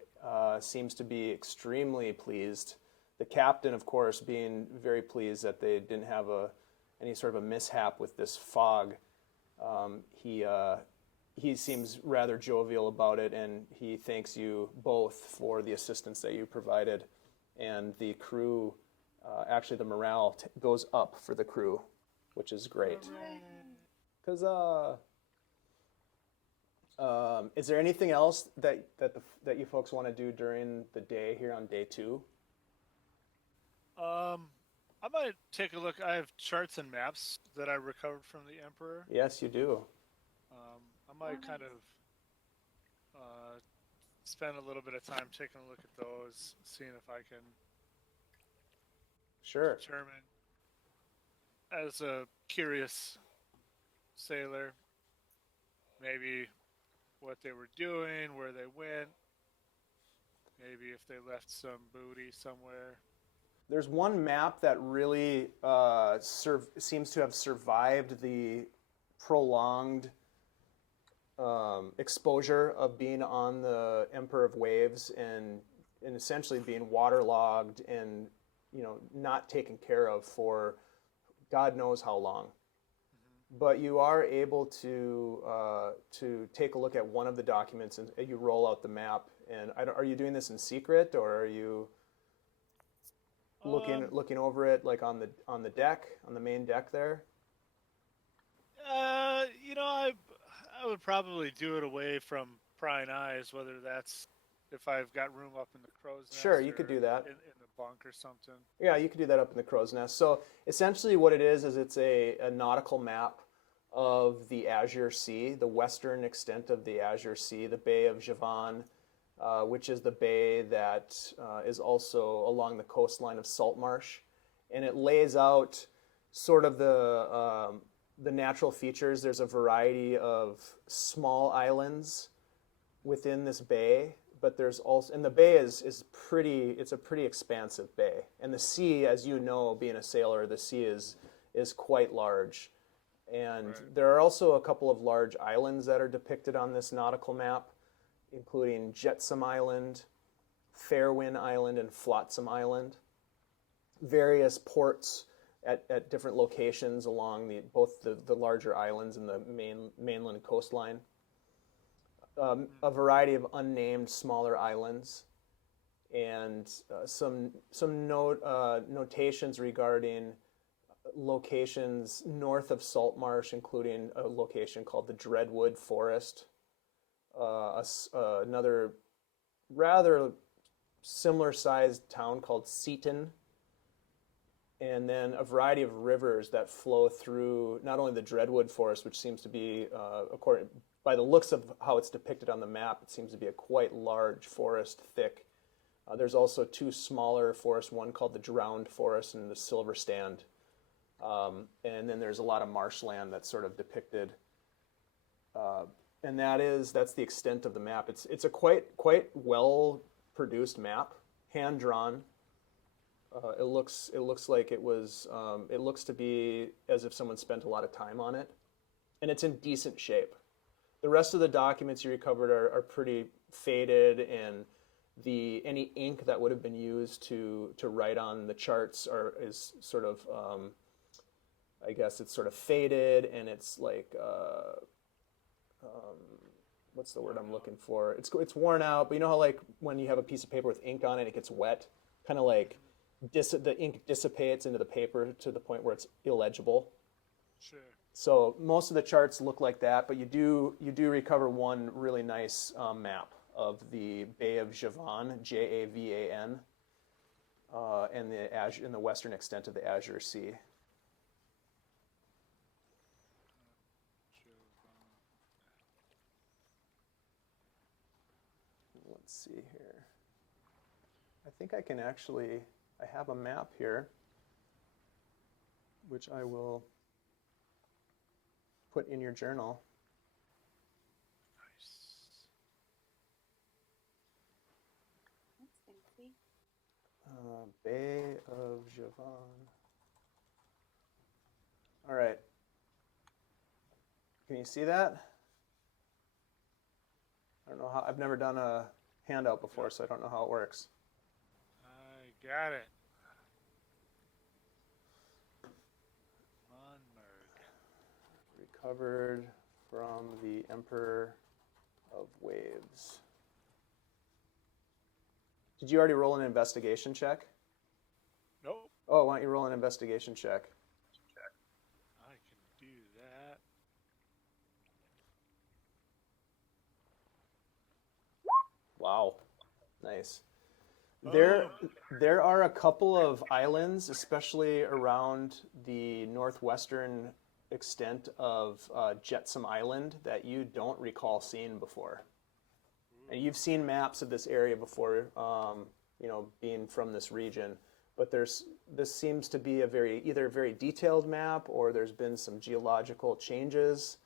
seems to be extremely pleased. The captain, of course, being very pleased that they didn't have any sort of a mishap with this fog. He seems rather jovial about it, and he thanks you both for the assistance that you provided. And the crew, actually the morale goes up for the crew, which is great. Because is there anything else that you folks want to do during the day here on day 2? I might take a look. I have charts and maps that I recovered from the Emperor. Yes, you do. I might kind of spend a little bit of time taking a look at those, seeing if I can Sure. determine, as a curious sailor, maybe what they were doing, where they went, maybe if they left some booty somewhere. There's one map that really seems to have survived the prolonged exposure of being on the Emperor of Waves and essentially being waterlogged and not taken care of for God knows how long. But you are able to take a look at one of the documents and you roll out the map. And are you doing this in secret, or are you looking over it like on the deck, on the main deck there? I would probably do it away from prying eyes, whether that's if I've got room up in the crow's nest. Sure, you could do that. In the bunk or something. Yeah, you could do that up in the crow's nest. So essentially what it is it's a nautical map of the Azure Sea, the western extent of the Azure Sea, the Bay of Javan, which is the bay that is also along the coastline of Saltmarsh. And it lays out sort of the natural features. There's a variety of small islands within this bay, but there's also, and the bay it's a pretty expansive bay. And the sea, as you know, being a sailor, the sea is quite large. And Right. there are also a couple of large islands that are depicted on this nautical map, including Jetsam Island, Fairwind Island, and Flotsam Island. Various ports at different locations along both the larger islands and the mainland coastline. a variety of unnamed smaller islands, and some notations regarding locations north of Saltmarsh, including a location called the Dreadwood Forest, another rather similar sized town called Seaton, and then a variety of rivers that flow through not only the Dreadwood Forest, which seems to be, according by the looks of how it's depicted on the map, it seems to be a quite large forest, thick. There's also two smaller forests, one called the Drowned Forest and the Silver Stand. And then there's a lot of marshland that's sort of depicted. And that's the extent of the map. It's a quite well produced map, hand drawn. It looks like it was. It looks to be as if someone spent a lot of time on it, and it's in decent shape. The rest of the documents you recovered are pretty faded, and any ink that would have been used to write on the charts is sort of. I guess it's sort of faded, and it's like. What's the word I'm looking for? It's worn out, but you know how like when you have a piece of paper with ink on it, it gets wet, kind of like the ink dissipates into the paper to the point where it's illegible. Sure. So most of the charts look like that, but you do recover one really nice map of the Bay of Javan, Javan, and the western extent of the Azure Sea. Let's see here. I think I can actually, I have a map here, which I will put in your journal. Nice. That's fancy. Bay of Javan. All right. Can you see that? I don't know how, I've never done a handout before, so I don't know how it works. I got it. Monmerg. Recovered from the Emperor of Waves. Did you already roll an investigation check? Nope. Oh, why don't you roll an investigation check? I can do that. Wow, nice. There are a couple of islands, especially around the northwestern extent of Jetsam Island, that you don't recall seeing before. And you've seen maps of this area before, being from this region. But this seems to be either a very detailed map, or there's been some geographical changes,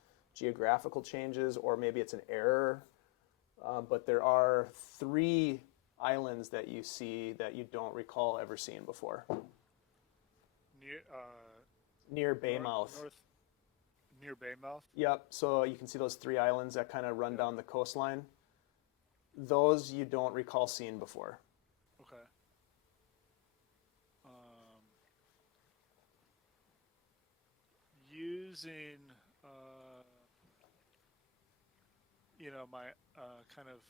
or maybe it's an error. But there are 3 islands that you see that you don't recall ever seeing before. Near Baymouth. Near Baymouth? Yep, so you can see those 3 islands that kind of run down the coastline. Those you don't recall seeing before. Okay. Using, my kind of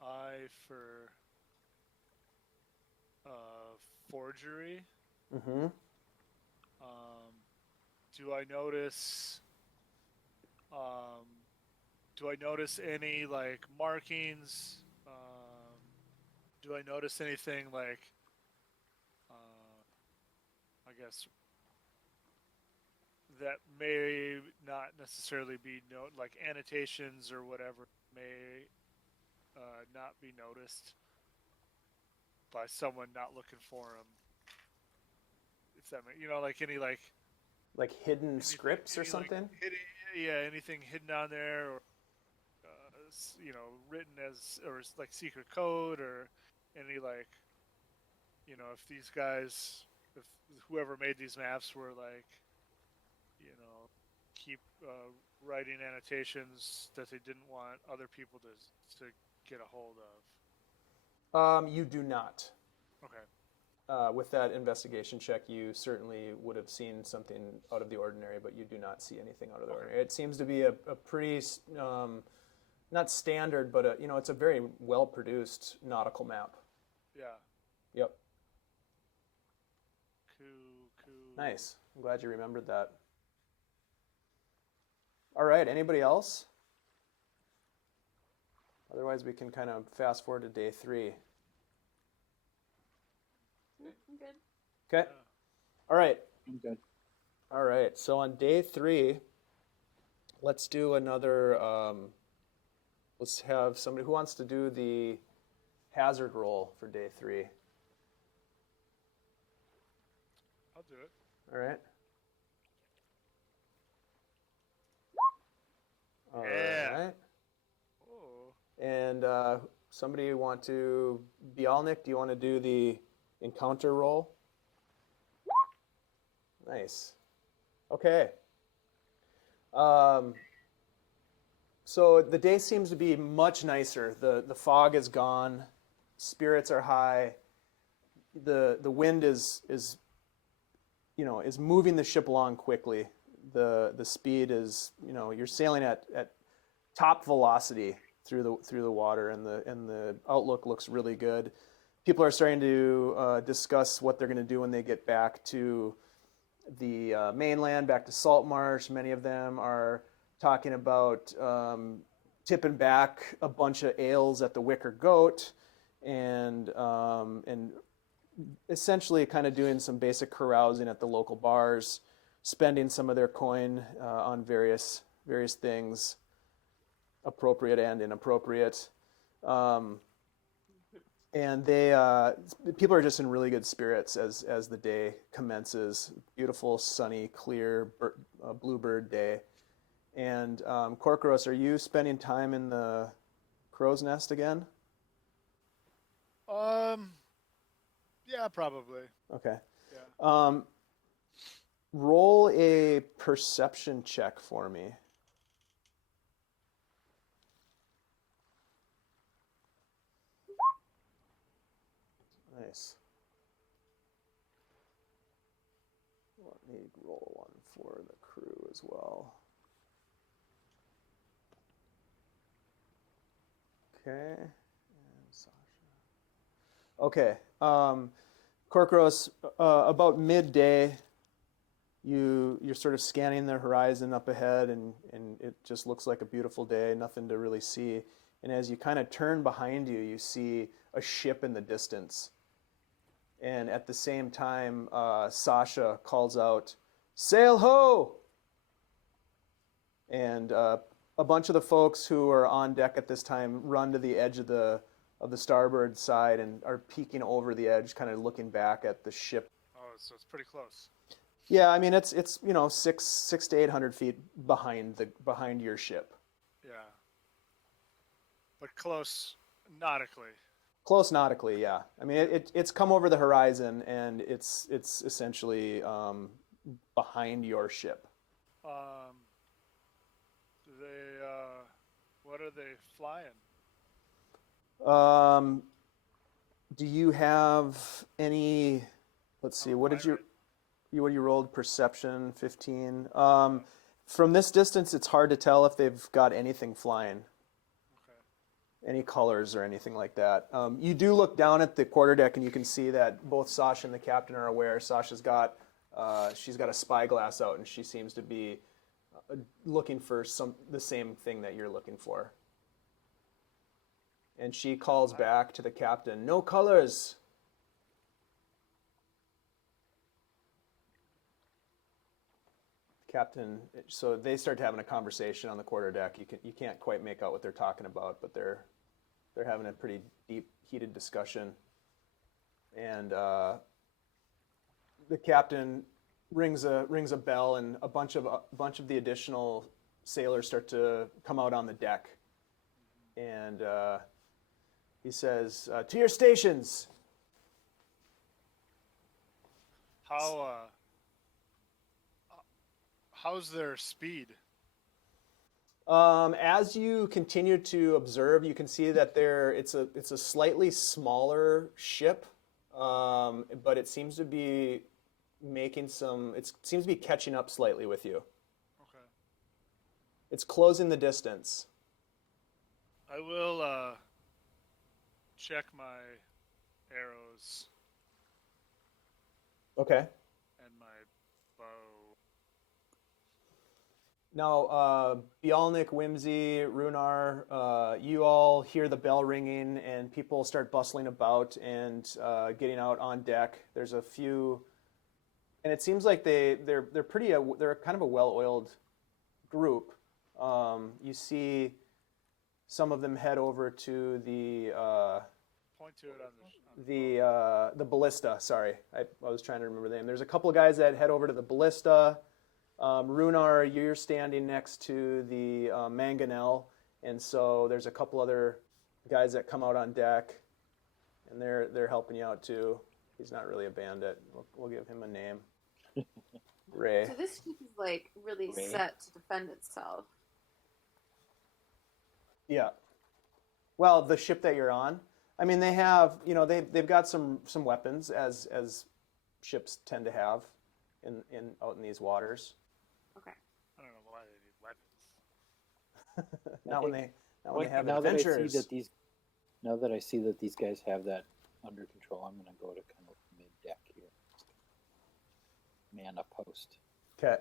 eye for forgery. Mm-hmm. Do I notice? Do I notice any like markings? Do I notice anything like? I guess that may not necessarily be like annotations or whatever may not be noticed by someone not looking for them. If that like any like hidden scripts or something? Anything hidden on there, or written as or like secret code, or any like if these guys, if whoever made these maps were like keep writing annotations that they didn't want other people to get a hold of. You do not. Okay. With that investigation check, you certainly would have seen something out of the ordinary, but you do not see anything out of the ordinary. It seems to be a pretty not standard, but it's a very well produced nautical map. Yeah. Yep. Cool. Nice. I'm glad you remembered that. All right. Anybody else? Otherwise, we can kind of fast forward to day 3. I'm good. Okay. All right. I'm good. All right. So on day 3, let's do another. Let's have somebody who wants to do the hazard roll for day 3. I'll do it. All right. All Yeah. right. Oh. And somebody want to, Bialnic, do you want to do the encounter roll? Nice. Okay. So the day seems to be much nicer. The fog is gone. Spirits are high. The wind is moving the ship along quickly. The speed is, you're sailing at top velocity through the water, and the outlook looks really good. People are starting to discuss what they're going to do when they get back to the mainland, back to Saltmarsh. Many of them are talking about tipping back a bunch of ales at the Wicker Goat, and essentially kind of doing some basic carousing at the local bars, spending some of their coin on various things, appropriate and inappropriate. And people are just in really good spirits as the day commences. Beautiful, sunny, clear bluebird day. And Korkoros, are you spending time in the crow's nest again? Yeah, probably. Okay. Yeah. Roll a perception check for me. Nice. Let me roll one for the crew as well. Okay. And Sasha. Okay. Korkoros, about midday, you're sort of scanning the horizon up ahead, and it just looks like a beautiful day, nothing to really see. And as you kind of turn behind you, you see a ship in the distance. And at the same time, Sasha calls out, "Sail ho!" And a bunch of the folks who are on deck at this time run to the edge of the starboard side and are peeking over the edge, kind of looking back at the ship. Oh, so it's pretty close. Yeah, I mean it's 600 to 800 feet behind your ship. Yeah. But close nautically. Close nautically, yeah. I mean it's come over the horizon, and it's essentially behind your ship. What are they flying? Do you have any? Let's see. What did you rolled? Perception 15. From this distance, it's hard to tell if they've got anything flying. Okay. Any colors or anything like that. You do look down at the quarterdeck, and you can see that both Sasha and the captain are aware. Sasha's got she's got a spyglass out, and she seems to be looking for the same thing that you're looking for. And she calls back to the captain, "No colors." Captain, so they start having a conversation on the quarterdeck. You can't quite make out what they're talking about, but they're having a pretty deep, heated discussion. And the captain rings a bell, and a bunch of the additional sailors start to come out on the deck. And he says, "To your stations." How's their speed? As you continue to observe, you can see that it's a slightly smaller ship, but it seems to be catching up slightly with you. Okay. It's closing the distance. I will check my arrows Okay. and my bow. Now, Bialnic, Whimsy, Rhunar, you all hear the bell ringing and people start bustling about and getting out on deck. There's a few, and it seems like they're they're kind of a well-oiled group. You see some of them head over to the Point to it on the the ballista. Sorry, I was trying to remember the name. There's a couple of guys that head over to the ballista. Rhunar, you're standing next to the mangonel, and so there's a couple other guys that come out on deck, and they're helping you out too. He's not really a bandit. We'll give him a name. Ray. So this ship is like really Ray. set to defend itself. Yeah. Well, the ship that you're on. I mean, they have, they've got some weapons as ships tend to have in out in these waters. Okay. I don't know why they need weapons. Not when they have now adventures. Now that I see that these guys have that under control, I'm going to go to kind of mid deck here. Man a post. Okay.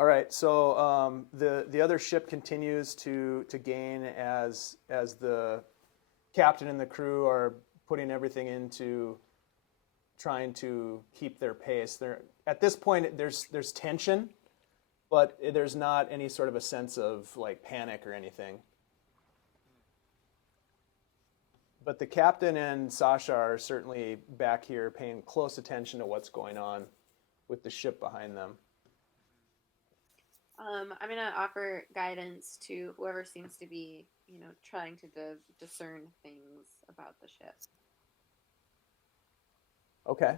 All right. So the other ship continues to gain as the captain and the crew are putting everything into trying to keep their pace. At this point, there's tension, but there's not any sort of a sense of like panic or anything. But the captain and Sasha are certainly back here paying close attention to what's going on with the ship behind them. I'm gonna offer guidance to whoever seems to be, trying to discern things about the ship. Okay.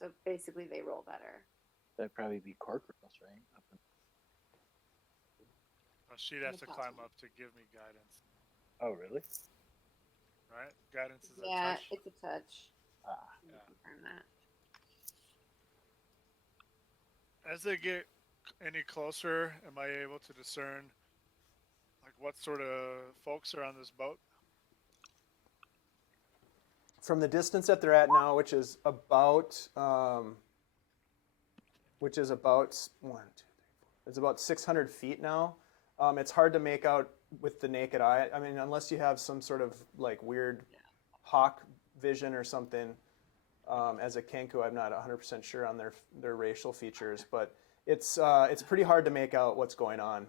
So basically, they roll better. That'd probably be Korkoros, right? Well, she'd have to climb up to give me guidance, Oh, really? right? Guidance is a Yeah, touch. it's a touch. Ah, Can you yeah. confirm that? As they get any closer, am I able to discern like what sort of folks are on this boat? From the distance that they're at now, which is about 600 feet now. It's hard to make out with the naked eye. I mean, unless you have some sort of like weird hawk vision or something. As a Kenku, I'm not 100% sure on their racial features, but it's pretty hard to make out what's going on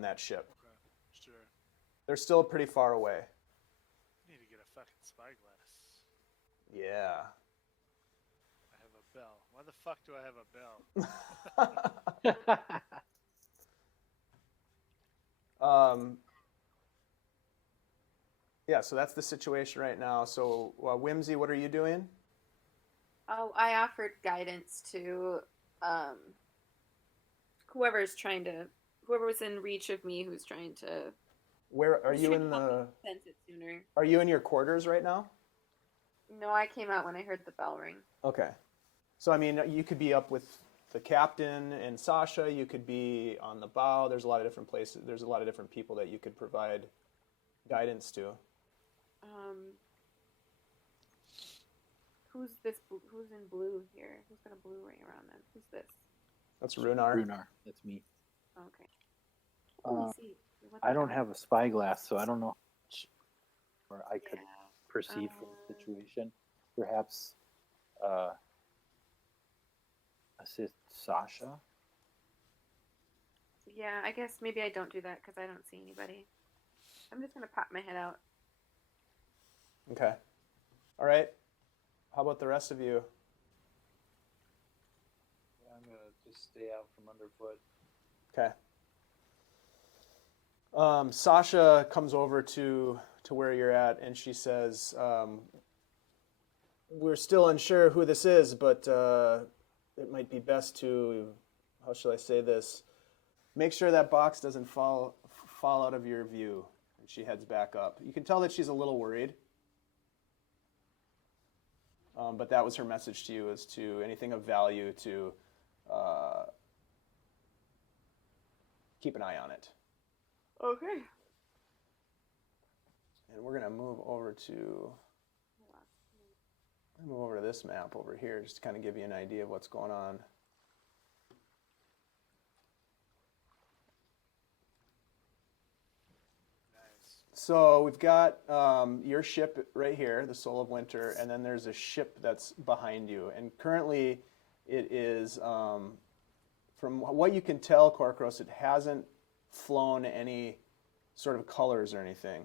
that ship. Okay, sure. They're still pretty far away. I need to get a fucking spyglass. Yeah. I have a bell. Why the fuck do I have a bell? Yeah, so that's the situation right now. So, Whimsy, what are you doing? Oh, I offered guidance to whoever was in reach of me, who's trying to. Where are who's you trying in to help the? me sense it sooner. Are you in your quarters right now? No, I came out when I heard the bell ring. Okay. So, I mean, you could be up with the captain and Sasha. You could be on the bow. There's a lot of different places. There's a lot of different people that you could provide guidance to. Who's this? Who's in blue here? Who's got a blue ring around them? Who's this? That's Rhunar. Rhunar, that's me. Okay. Holy see. What the I don't hell? have a spyglass, so I don't know where I could Yeah. perceive from the situation. Perhaps assist Sasha. Yeah, I guess maybe I don't do that because I don't see anybody. I'm just gonna pop my head out. Okay. All right. How about the rest of you? Yeah, I'm gonna just stay out from underfoot. Okay. Sasha comes over to where you're at, and she says, "We're still unsure who this is, but it might be best to, how shall I say this? Make sure that box doesn't fall out of your view." And she heads back up. You can tell that she's a little worried. But that was her message to you, as to anything of value to keep an eye on it. Okay. And we're gonna move over to this map over here, just to kind of give you an idea of what's going on. Nice. So we've got your ship right here, the Soul of Winter, and then there's a ship that's behind you. And currently, it is, from what you can tell, Korkoros, it hasn't flown any sort of colors or anything.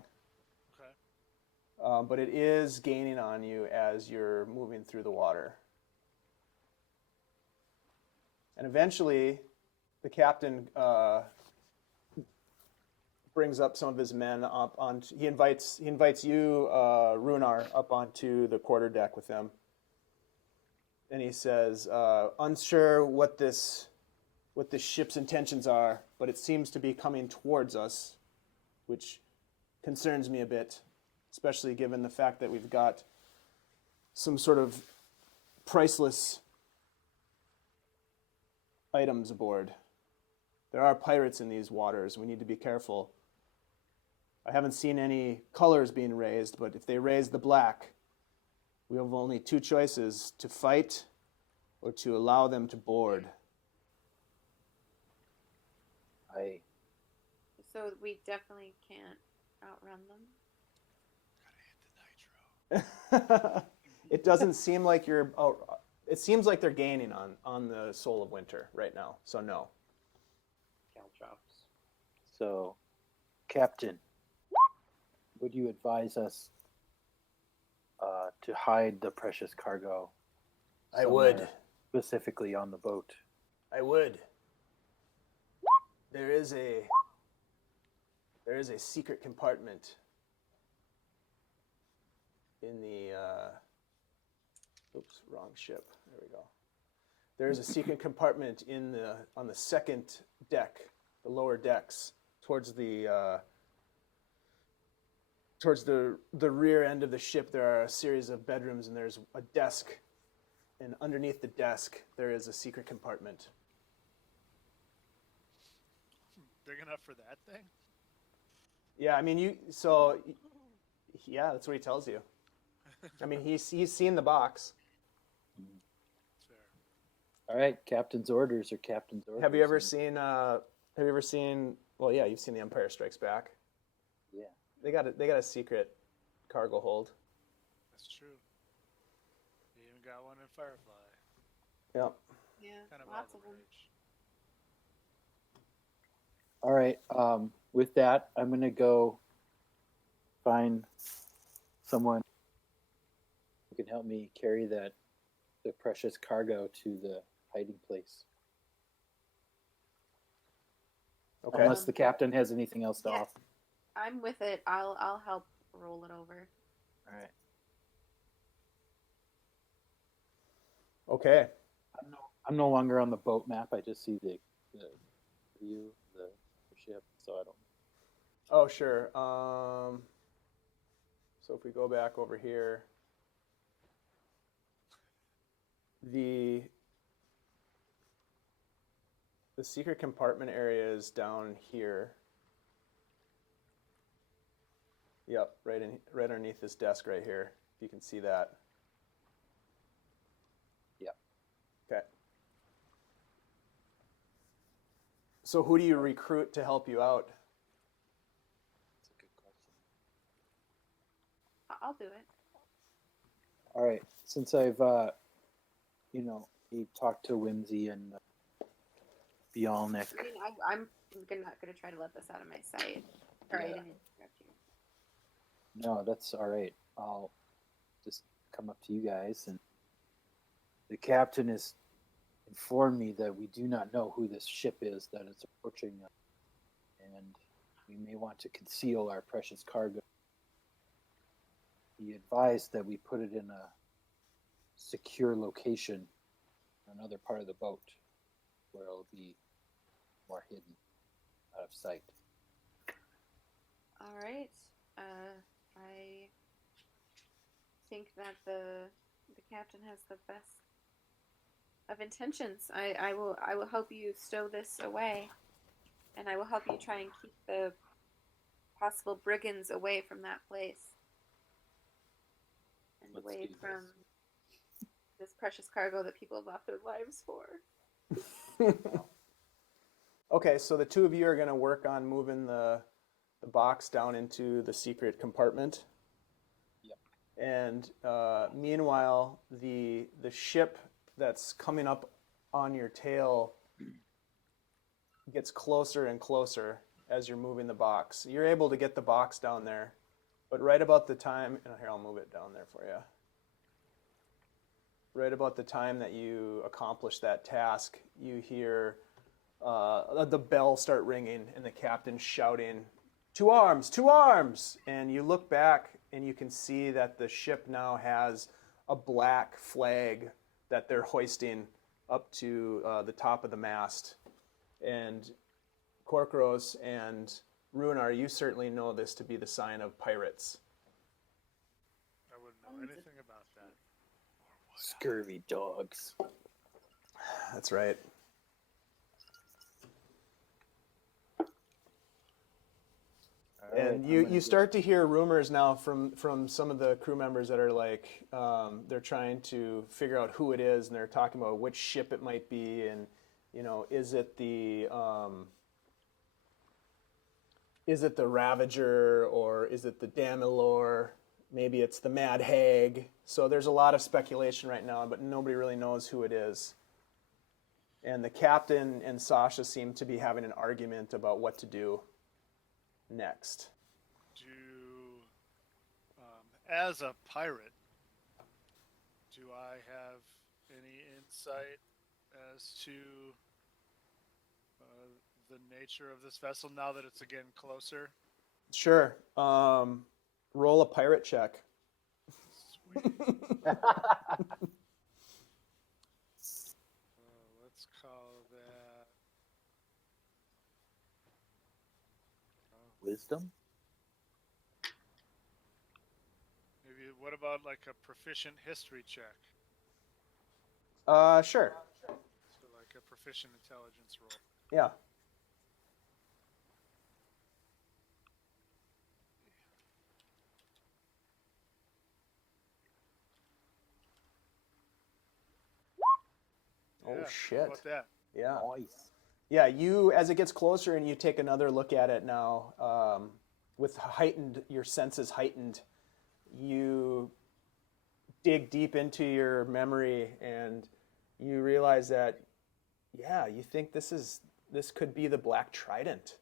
Okay. But it is gaining on you as you're moving through the water. And eventually, the captain brings up some of his men up on. He invites you, Rhunar, up onto the quarterdeck with him. And he says, "Unsure what this ship's intentions are, but it seems to be coming towards us, which concerns me a bit, especially given the fact that we've got some sort of priceless items aboard. There are pirates in these waters. We need to be careful. I haven't seen any colors being raised, but if they raise the black, we have only two choices: to fight or to allow them to board." So we definitely can't outrun them. Gotta hit the nitro. It doesn't seem like you're. Oh, it seems like they're gaining on the Soul of Winter right now. So no. Caltrops. So, Captain, would you advise us to hide the precious cargo? I would. somewhere, specifically on the boat. I would. There is a secret compartment in the. Oops, wrong ship. There we go. There is a secret compartment on the second deck, the lower decks, towards the rear end of the ship. There are a series of bedrooms, and there's a desk, and underneath the desk there is a secret compartment. Big enough for that thing? Yeah, I mean yeah, that's what he tells you. I mean, he's seen the box. That's fair. All right, captain's orders are captain's orders. Have you ever seen? Well, yeah, you've seen The Empire Strikes Back. Yeah. They got a secret cargo hold. That's true. You even got one in Firefly. Yep. Yeah, Kind of lots all of the them. rage. All right. With that, I'm gonna go find someone who can help me carry the precious cargo to the hiding place. Okay. Unless the captain has anything else to Yeah. offer. I'm with it. I'll help roll it over. All right. Okay. I'm no longer on the boat map. I just see the view, the ship, so I don't. Oh, sure. So if we go back over here, the secret compartment area is down here. Yep, right underneath this desk right here. If you can see that. Yep. Okay. So who do you recruit to help you out? That's a good question. I'll do it. All right. Since I've, he talked to Whimsy and Bialnic. I mean, I'm not gonna try to let this out of my sight. Or I Yeah. didn't interrupt you. No, that's all right. I'll just come up to you guys, and the captain has informed me that we do not know who this ship is that is approaching us, and we may want to conceal our precious cargo. He advised that we put it in a secure location, another part of the boat, where it'll be more hidden, out of sight. All right. I think that the captain has the best of intentions. I will help you stow this away. and I will help you try and keep the possible brigands away from that place. And Let's away do from this precious cargo that people have lost their lives for. Okay, so the two of you are going to work on moving the box down into the secret compartment. Yep. And meanwhile, the ship that's coming up on your tail gets closer and closer as you're moving the box. You're able to get the box down there, but right about the time, here, I'll move it down there for you. Right about the time that you accomplish that task, you hear the bell start ringing and the captain shouting, "To arms! To arms!" And you look back and you can see that the ship now has a black flag that they're hoisting up to the top of the mast. And Korkoros and Rhunar, you certainly know this to be the sign of pirates. I wouldn't know anything about that. Scurvy dogs. That's right. And you start to hear rumors now from some of the crew members that are like, they're trying to figure out who it is, and they're talking about which ship it might be, and is it the Ravager, or is it the Damilor? Maybe it's the Mad Hag. So there's a lot of speculation right now, but nobody really knows who it is. And the captain and Sasha seem to be having an argument about what to do next. As a pirate, do I have any insight as to the nature of this vessel now that it's again closer? Sure. Roll a pirate check. Sweet. Let's call that Wisdom? maybe. What about like a proficient history check? Sure. So like a proficient intelligence roll. Yeah. Oh, Yeah, shit. How about that? Yeah. Nice. Yeah, as it gets closer and you take another look at it now, with your senses heightened, you dig deep into your memory and you realize that, yeah, you think this could be the Black Trident.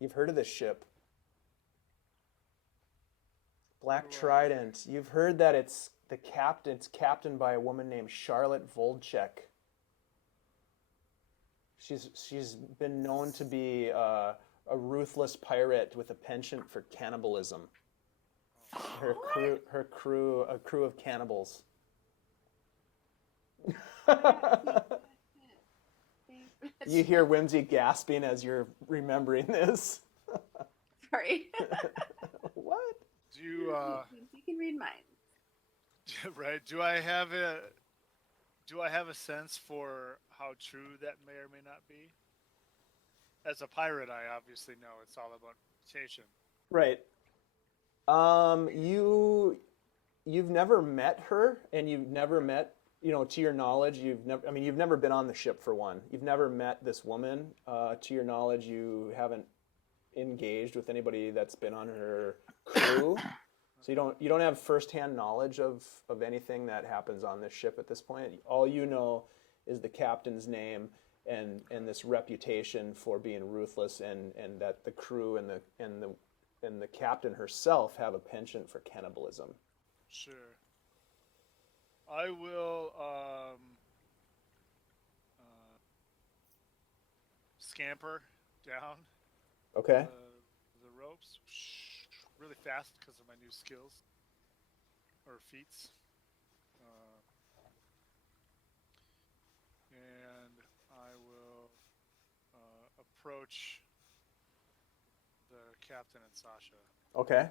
You've heard of this ship. Black Trident. You've heard that it's captained by a woman named Charlotte Voldchek. She's been known to be a ruthless pirate with a penchant for cannibalism. A crew of cannibals. You hear Whimsy gasping as you're remembering this. Sorry. What? You can read mine. Right? Do I have a sense for how true that may or may not be? As a pirate, I obviously know it's all about reputation. Right. You've never met her, and you've never met, to your knowledge, you've never been on the ship for one. You've never met this woman. To your knowledge, you haven't engaged with anybody that's been on her crew. So you don't have firsthand knowledge of anything that happens on this ship at this point. All you know is the captain's name and this reputation for being ruthless, and that the crew and the captain herself have a penchant for cannibalism. Sure. I will scamper down Okay. the ropes really fast because of my new skills or feats. And I will approach the captain and Sasha. Okay.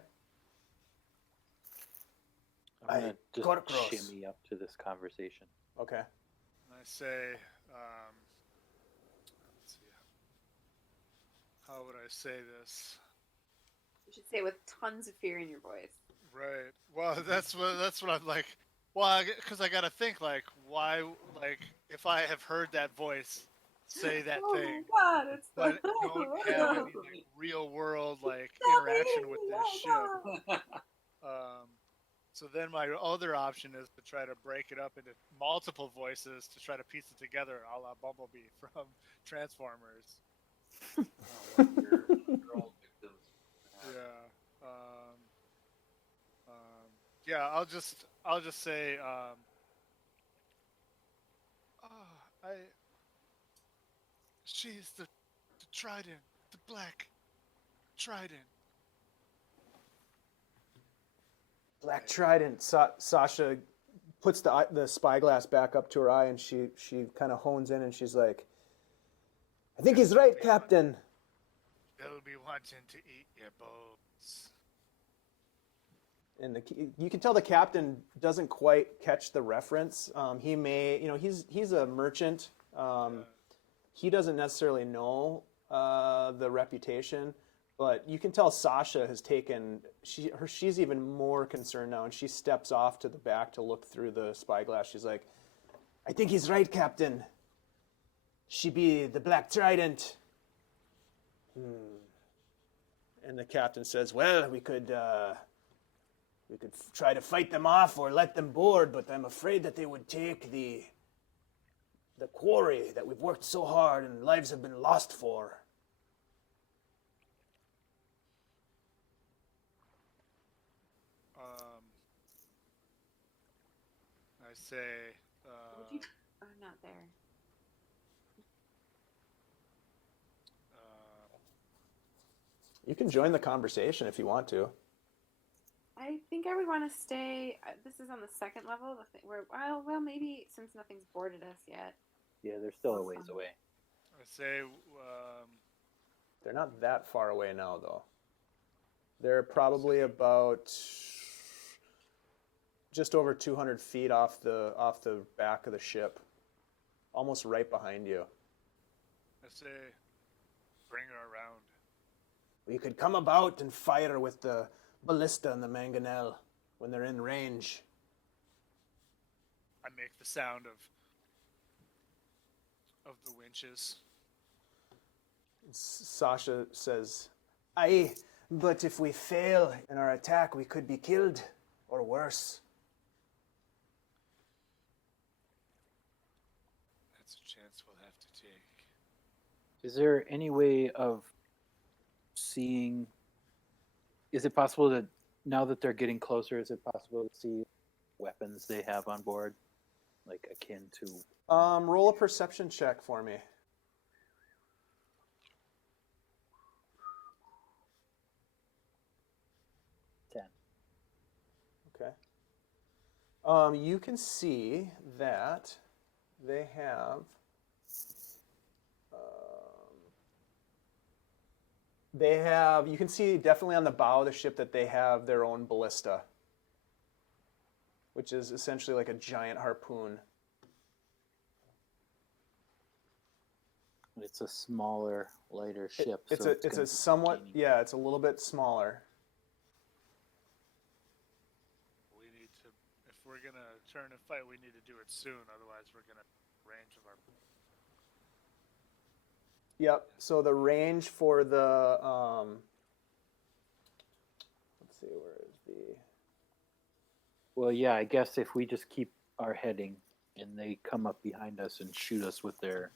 I'm going to just Korkoros. shimmy up to this conversation. Okay. And I say, let's see. how would I say this? You should say it with tons of fear in your voice. Right. Well, that's what I'm like. Well, because I gotta think like, why? Like, if I have heard that voice say that thing, God, it's but don't have any like real world like interaction with this ship. So then my other option is to try to break it up into multiple voices to try to piece it together, a la Bumblebee from Transformers. One of your old victims. Yeah. Yeah. I'll just say. I. She's the Trident, the Black Trident. Black Trident. Sasha puts the spyglass back up to her eye, and she kind of hones in, and she's like, "I think he's right, Captain." They'll be wanting to eat your bones. And you can tell the captain doesn't quite catch the reference. He may, he's a merchant. He doesn't necessarily know the reputation, but you can tell Sasha has taken. She's even more concerned now, and she steps off to the back to look through the spyglass. She's like, "I think he's right, Captain. She be the Black Trident." And the captain says, "Well, we could try to fight them off or let them board, but I'm afraid that they would take the quarry that we've worked so hard and lives have been lost for." I say. Would you? Oh, not there. You can join the conversation if you want to. I think I would want to stay. This is on the second level. The thing where, well, maybe since nothing's boarded us yet. Yeah, they're still a ways away. I say. They're not that far away now, though. They're probably about just over 200 feet off the back of the ship, almost right behind you. I say, bring her around. We could come about and fire with the ballista and the mangonel when they're in range. I make the sound of the winches. Sasha says, "Aye, but if we fail in our attack, we could be killed, or worse." That's a chance we'll have to take. Is there any way of seeing? Is it possible that now that they're getting closer, is it possible to see weapons they have on board, like akin to? Roll a perception check for me. 10. Okay. You can see that they have. You can see definitely on the bow of the ship that they have their own ballista, which is essentially like a giant harpoon. It's a smaller, lighter ship. It's so a gonna be somewhat, tiny. yeah, it's a little bit smaller. We need to, if we're gonna turn and fight, we need to do it soon. Otherwise, we're gonna range of our. Yep. So the range for the let's see, where is the? Well, yeah, I guess if we just keep our heading and they come up behind us and shoot us with their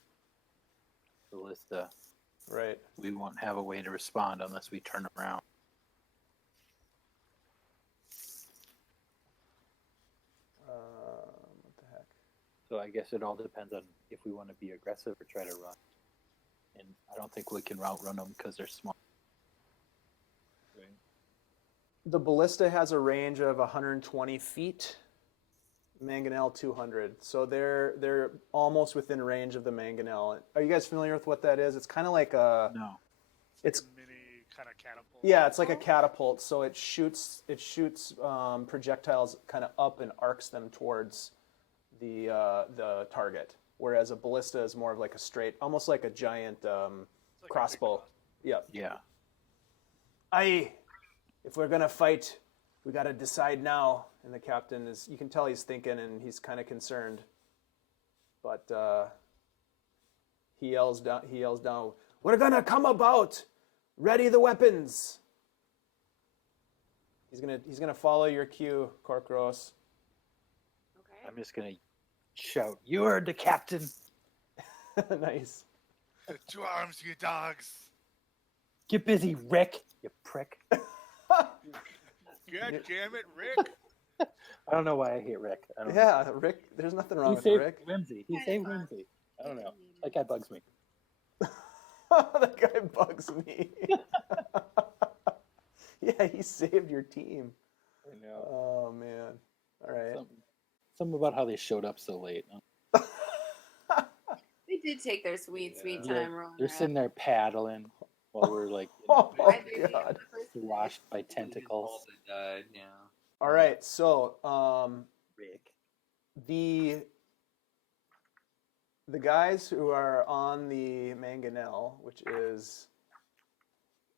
ballista, Right. we won't have a way to respond unless we turn around. What the heck? So I guess it all depends on if we want to be aggressive or try to run. And I don't think we can outrun them because they're small. Right. The ballista has a range of 120 feet. Mangonel 200. So they're almost within range of the mangonel. Are you guys familiar with what that is? It's kind of like a. No. It's a mini kind of catapult. Yeah, it's like a catapult. So it shoots projectiles kind of up and arcs them towards the target. Whereas a ballista is more of like a straight, almost like a giant It's like a big crossbow. Yep. Yeah. Aye. If we're gonna fight, we gotta decide now. And the captain is, you can tell he's thinking and he's kind of concerned. But he yells down, we're gonna come about! Ready the weapons! He's gonna follow your cue, Korkoros. Okay. I'm just gonna shout, "You're the captain!" Nice. To arms, you dogs! Get busy, Rick, you prick. God damn it, Rick! I don't know why I hate Rick. I don't know. Yeah, Rick, there's nothing wrong He with saved Rick. Whimsy. He Kinda saved fun. Whimsy. I don't know. That guy bugs me. That guy bugs me. Yeah, he saved your team. I know. Oh, man. All right. Something about how they showed up so late. They did take their sweet Yeah. time rolling They're around. sitting there paddling while we're like Oh, Why they leave God. in the first place? washed by His tentacles. fault they died. Yeah. All right, so Rick. the guys who are on the mangonel, which is,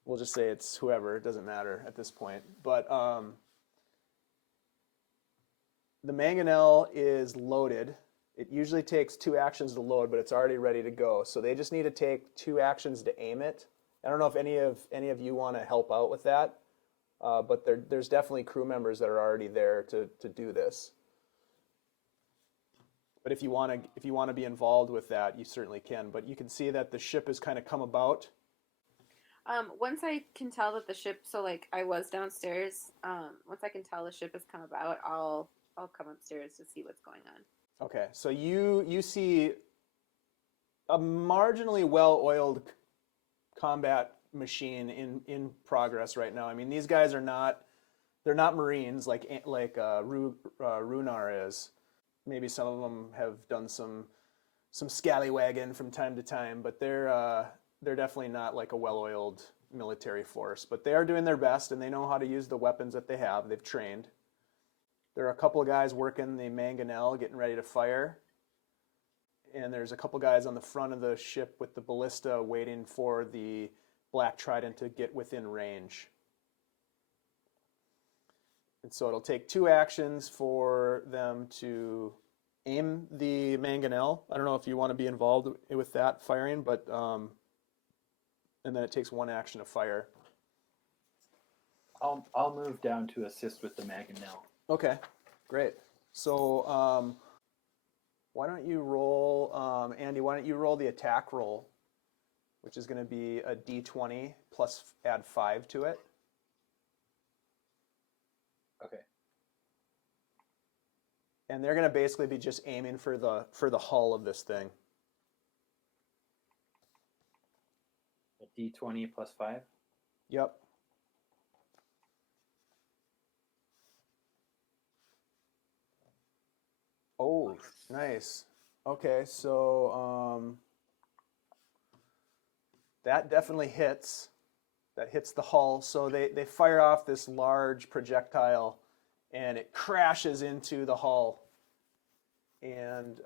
we'll just say it's whoever, it doesn't matter at this point, but the mangonel is loaded. It usually takes 2 actions to load, but it's already ready to go. So they just need to take 2 actions to aim it. I don't know if any of you want to help out with that, but there's definitely crew members that are already there to do this. But if you want to be involved with that, you certainly can. But you can see that the ship has kind of come about. Once I can tell that the ship, so like I was downstairs. Once I can tell the ship has come about, I'll come upstairs to see what's going on. Okay, so you see a marginally well-oiled combat machine in progress right now. I mean, these guys are not Marines like Rhunar is. Maybe some of them have done some scallywagging from time to time, but they're definitely not like a well-oiled military force. But they are doing their best, and they know how to use the weapons that they have. They've trained. There are a couple of guys working the mangonel, getting ready to fire. And there's a couple guys on the front of the ship with the ballista waiting for the Black Trident to get within range. And so it'll take 2 actions for them to aim the mangonel. I don't know if you want to be involved with that firing, but and then it takes 1 action to fire. I'll move down to assist with the mangonel. Okay, great. So why don't you roll, Andy, why don't you roll the attack roll, which is going to be a d20 plus add 5 to it. Okay. And they're going to basically be just aiming for the hull of this thing. A D20 plus 5. Yep. Oh, nice. Okay, so that definitely hits. That hits the hull. So they fire off this large projectile, and it crashes into the hull. And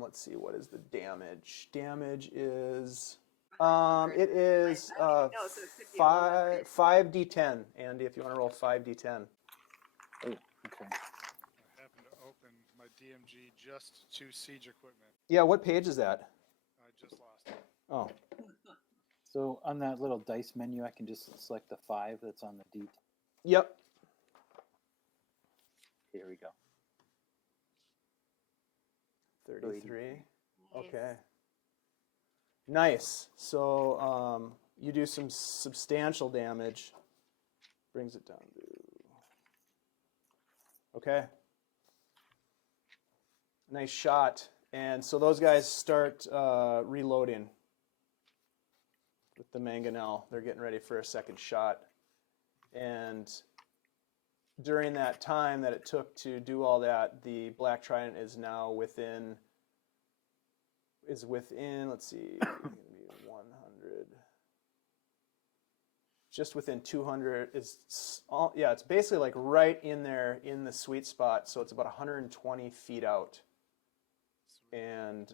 let's see, what is the damage? Damage is it is No, so it could be a little 5d10. Andy, if you want to roll 5d10. Oh, okay. I happened to open my DMG just to siege equipment. Yeah, what page is that? I just lost it. Oh, So on that little dice menu, I can just select the 5 that's on the D. yep. Here we go. 33. Nice. Okay. Nice. So you do some substantial damage. Brings it down to. Okay. Nice shot. And so those guys start reloading with the mangonel. They're getting ready for a second shot. And during that time that it took to do all that, the Black Trident is now within, let's see, gonna be 100. Just within 200 it's basically like right in there in the sweet spot. So it's about 120 feet out. Sweet. And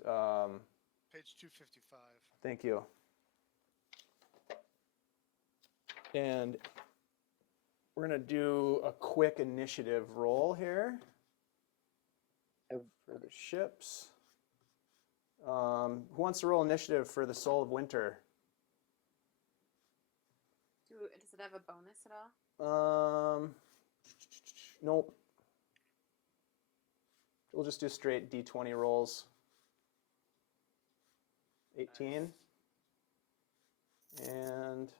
Page 255. thank you. And we're going to do a quick initiative roll here for the ships. Who wants to roll initiative for the Soul of Winter? Does it have a bonus at all? Nope. We'll just do straight D20 rolls. 18. And,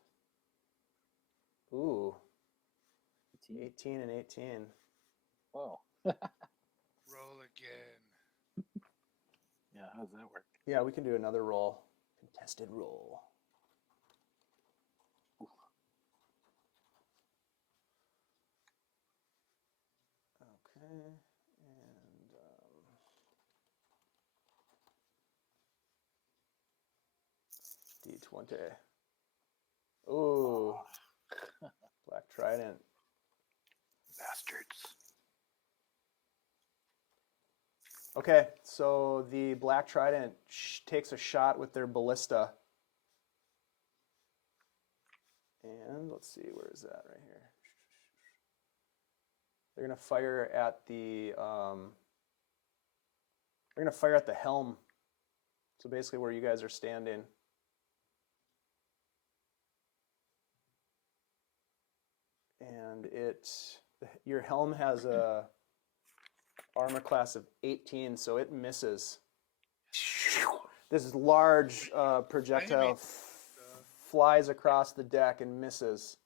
ooh, 18 and 18. Whoa. Roll again. Yeah, how does that work? Yeah, we can do another roll. Contested roll. Okay, and D20. Ooh, Black Trident. Bastards. Okay, so the Black Trident takes a shot with their ballista. And let's see, where is that right here? They're gonna fire at the helm. So basically where you guys are standing. And your helm has a armor class of 18, so it misses. This large projectile flies across the deck and misses.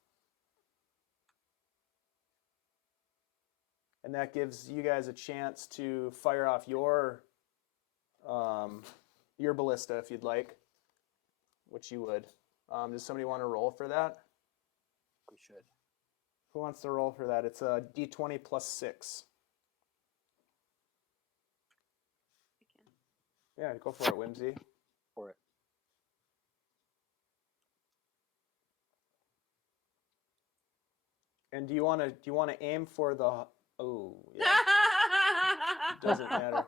And that gives you guys a chance to fire off your ballista if you'd like, which you would. Does somebody want to roll for that? We should. Who wants to roll for that? It's a D20 plus 6. Yeah, go for it, Whimsy. For it. And do you want to aim for the? Oh, yeah. Doesn't matter.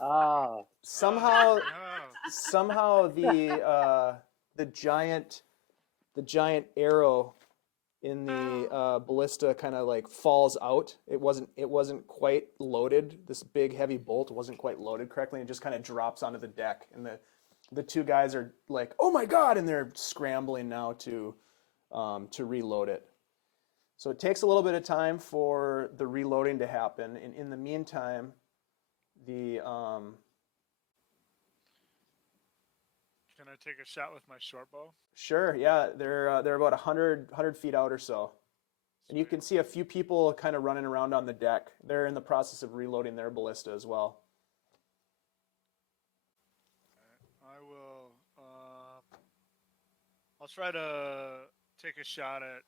Ah, Somehow, No. somehow the giant arrow in the ballista kind of like falls out. It wasn't quite loaded. This big heavy bolt wasn't quite loaded correctly, and it just kind of drops onto the deck. And the two guys are like, "Oh my god!" and they're scrambling now to reload it. So it takes a little bit of time for the reloading to happen, and in the meantime, the Can I take a shot with my short bow? sure, yeah, they're about 100 feet out or so, and you can see a few people kind of running around on the deck. They're in the process of reloading their ballista as well. I will. I'll try to take a shot at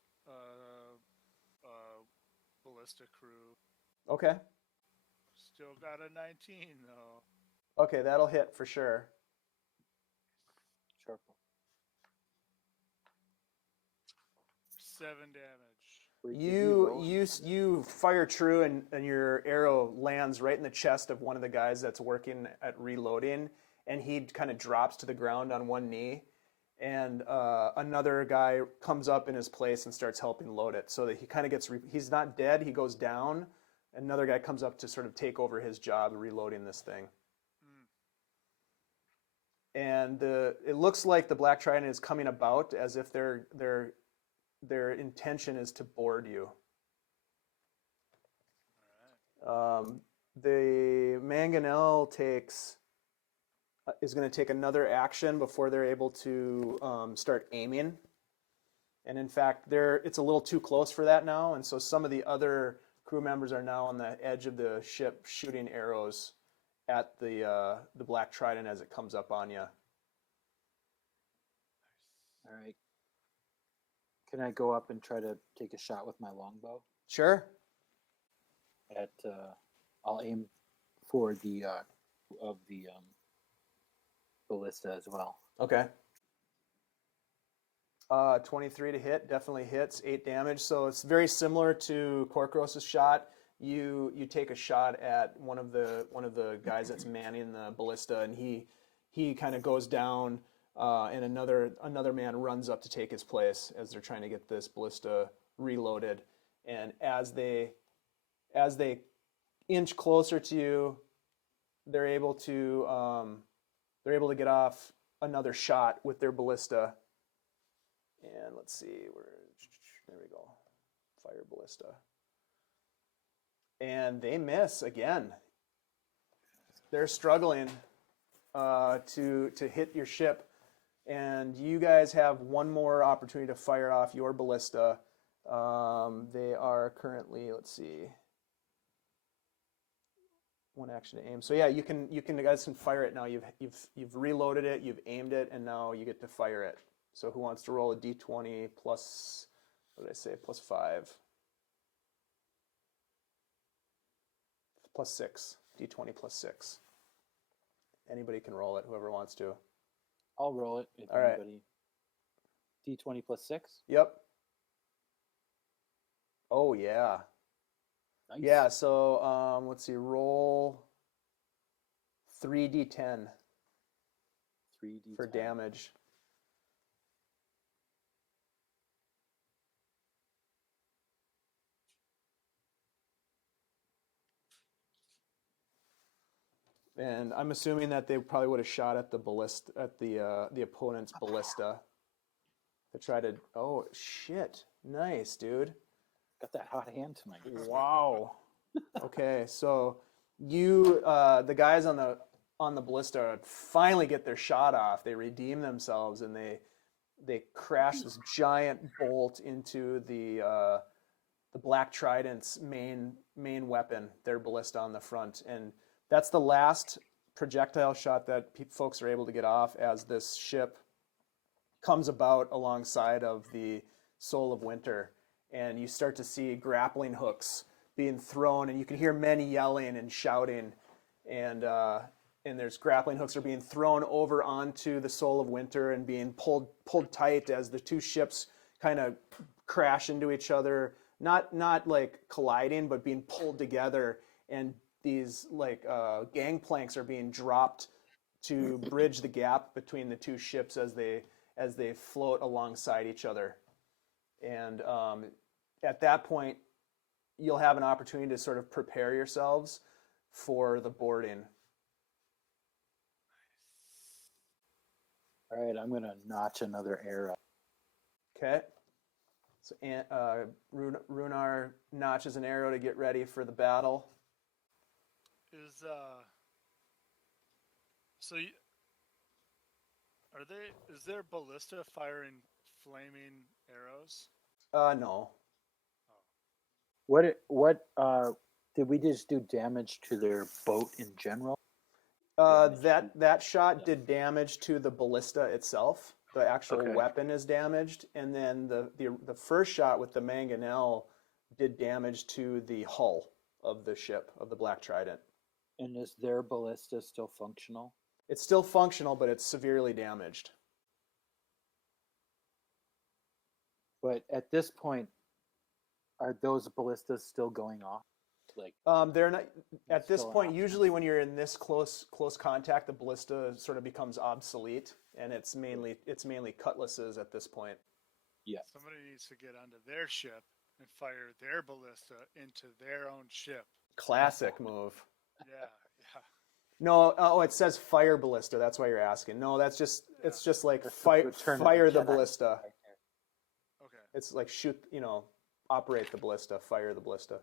ballista crew. Okay, Still got a 19 though. okay, that'll hit for sure. sharp. 7 damage. You fire true, and your arrow lands right in the chest of one of the guys that's working at reloading, and he kind of drops to the ground on one knee, and another guy comes up in his place and starts helping load it, so that he kind of gets he's not dead, he goes down. Another guy comes up to sort of take over his job reloading this thing. And it looks like the Black Trident is coming about as if their intention is to board you. The Mangonel is going to take another action before they're able to start aiming. And in fact, it's a little too close for that now, and so some of the other crew members are now on the edge of the ship shooting arrows at the Black Trident as it comes up on you. All right. Can I go up and try to take a shot with my longbow? Sure. I'll aim for the ballista as well. Okay. 23 to hit, definitely hits, 8 damage. So it's very similar to Korkoros' shot. You take a shot at one of the guys that's manning the ballista, and he kind of goes down. and another man runs up to take his place as they're trying to get this ballista reloaded. And as they inch closer to you, they're able to get off another shot with their ballista. And let's see, there we go, fire ballista, and they miss again. They're struggling to hit your ship, and you guys have one more opportunity to fire off your ballista. They are currently, let's see, one action to aim. So yeah, you guys can fire it now. You've reloaded it, you've aimed it, and now you get to fire it. So who wants to roll a d20 plus, what did I say, plus 5? Plus 6. D20 plus 6. Anybody can roll it, whoever wants to. I'll roll it if All right. anybody. D20 plus 6? Yep. Oh, yeah. Nice. Yeah, so let's see, roll 3d10 3d10. for damage. And I'm assuming that they probably would have shot at the ballista, at the opponent's ballista, to try to. Oh shit! Nice, dude. Got that hot hand tonight. Wow. Okay, so you, the guys on the ballista finally get their shot off. They redeem themselves and they crash this giant bolt into the Black Trident's main weapon, their ballista on the front, and that's the last projectile shot that folks are able to get off as this ship comes about alongside of the Soul of Winter, and you start to see grappling hooks being thrown, and you can hear men yelling and shouting, and there's grappling hooks are being thrown over onto the Soul of Winter and being pulled tight as the two ships kind of crash into each other, not like colliding, but being pulled together, and these like gangplanks are being dropped to bridge the gap between the two ships as they float alongside each other. And at that point, you'll have an opportunity to sort of prepare yourselves for the boarding. All right, I'm going to notch another arrow. Okay. So Rhunar notches an arrow to get ready for the battle. Is their ballista firing flaming arrows? No. What did we just do damage to their boat in general? That shot did damage to the ballista itself. The actual Okay. weapon is damaged, and then the first shot with the mangonel did damage to the hull of the ship, of the Black Trident. And is their ballista still functional? It's still functional, but it's severely damaged. But at this point, are those ballistas still going off? Like They're not at this still an point. option. Usually, when you're in this close contact, the ballista sort of becomes obsolete, and it's mainly cutlasses at this point. yeah. Somebody needs to get onto their ship and fire their ballista into their own ship. Classic move. Yeah. No, oh, it says fire ballista. That's why you're asking. No, it's just like That's fire the Return of the fire the Jedi ballista. right there. Okay. It's like shoot, operate the ballista, fire the ballista.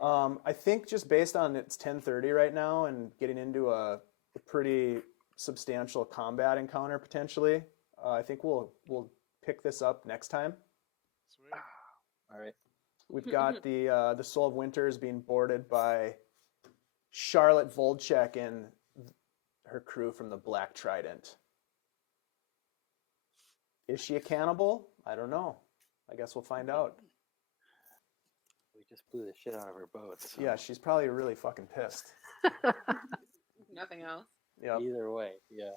I think just based on it's 10:30 right now and getting into a pretty substantial combat encounter potentially, I think we'll pick this up next time. Sweet. All right. We've got the Soul of Winter is being boarded by Charlotte Volchek and her crew from the Black Trident. Is she a cannibal? I don't know. I guess we'll find out. We just blew the shit out of her boat. So Yeah, she's probably really fucking pissed. Nothing else. Yep. Either way, yeah.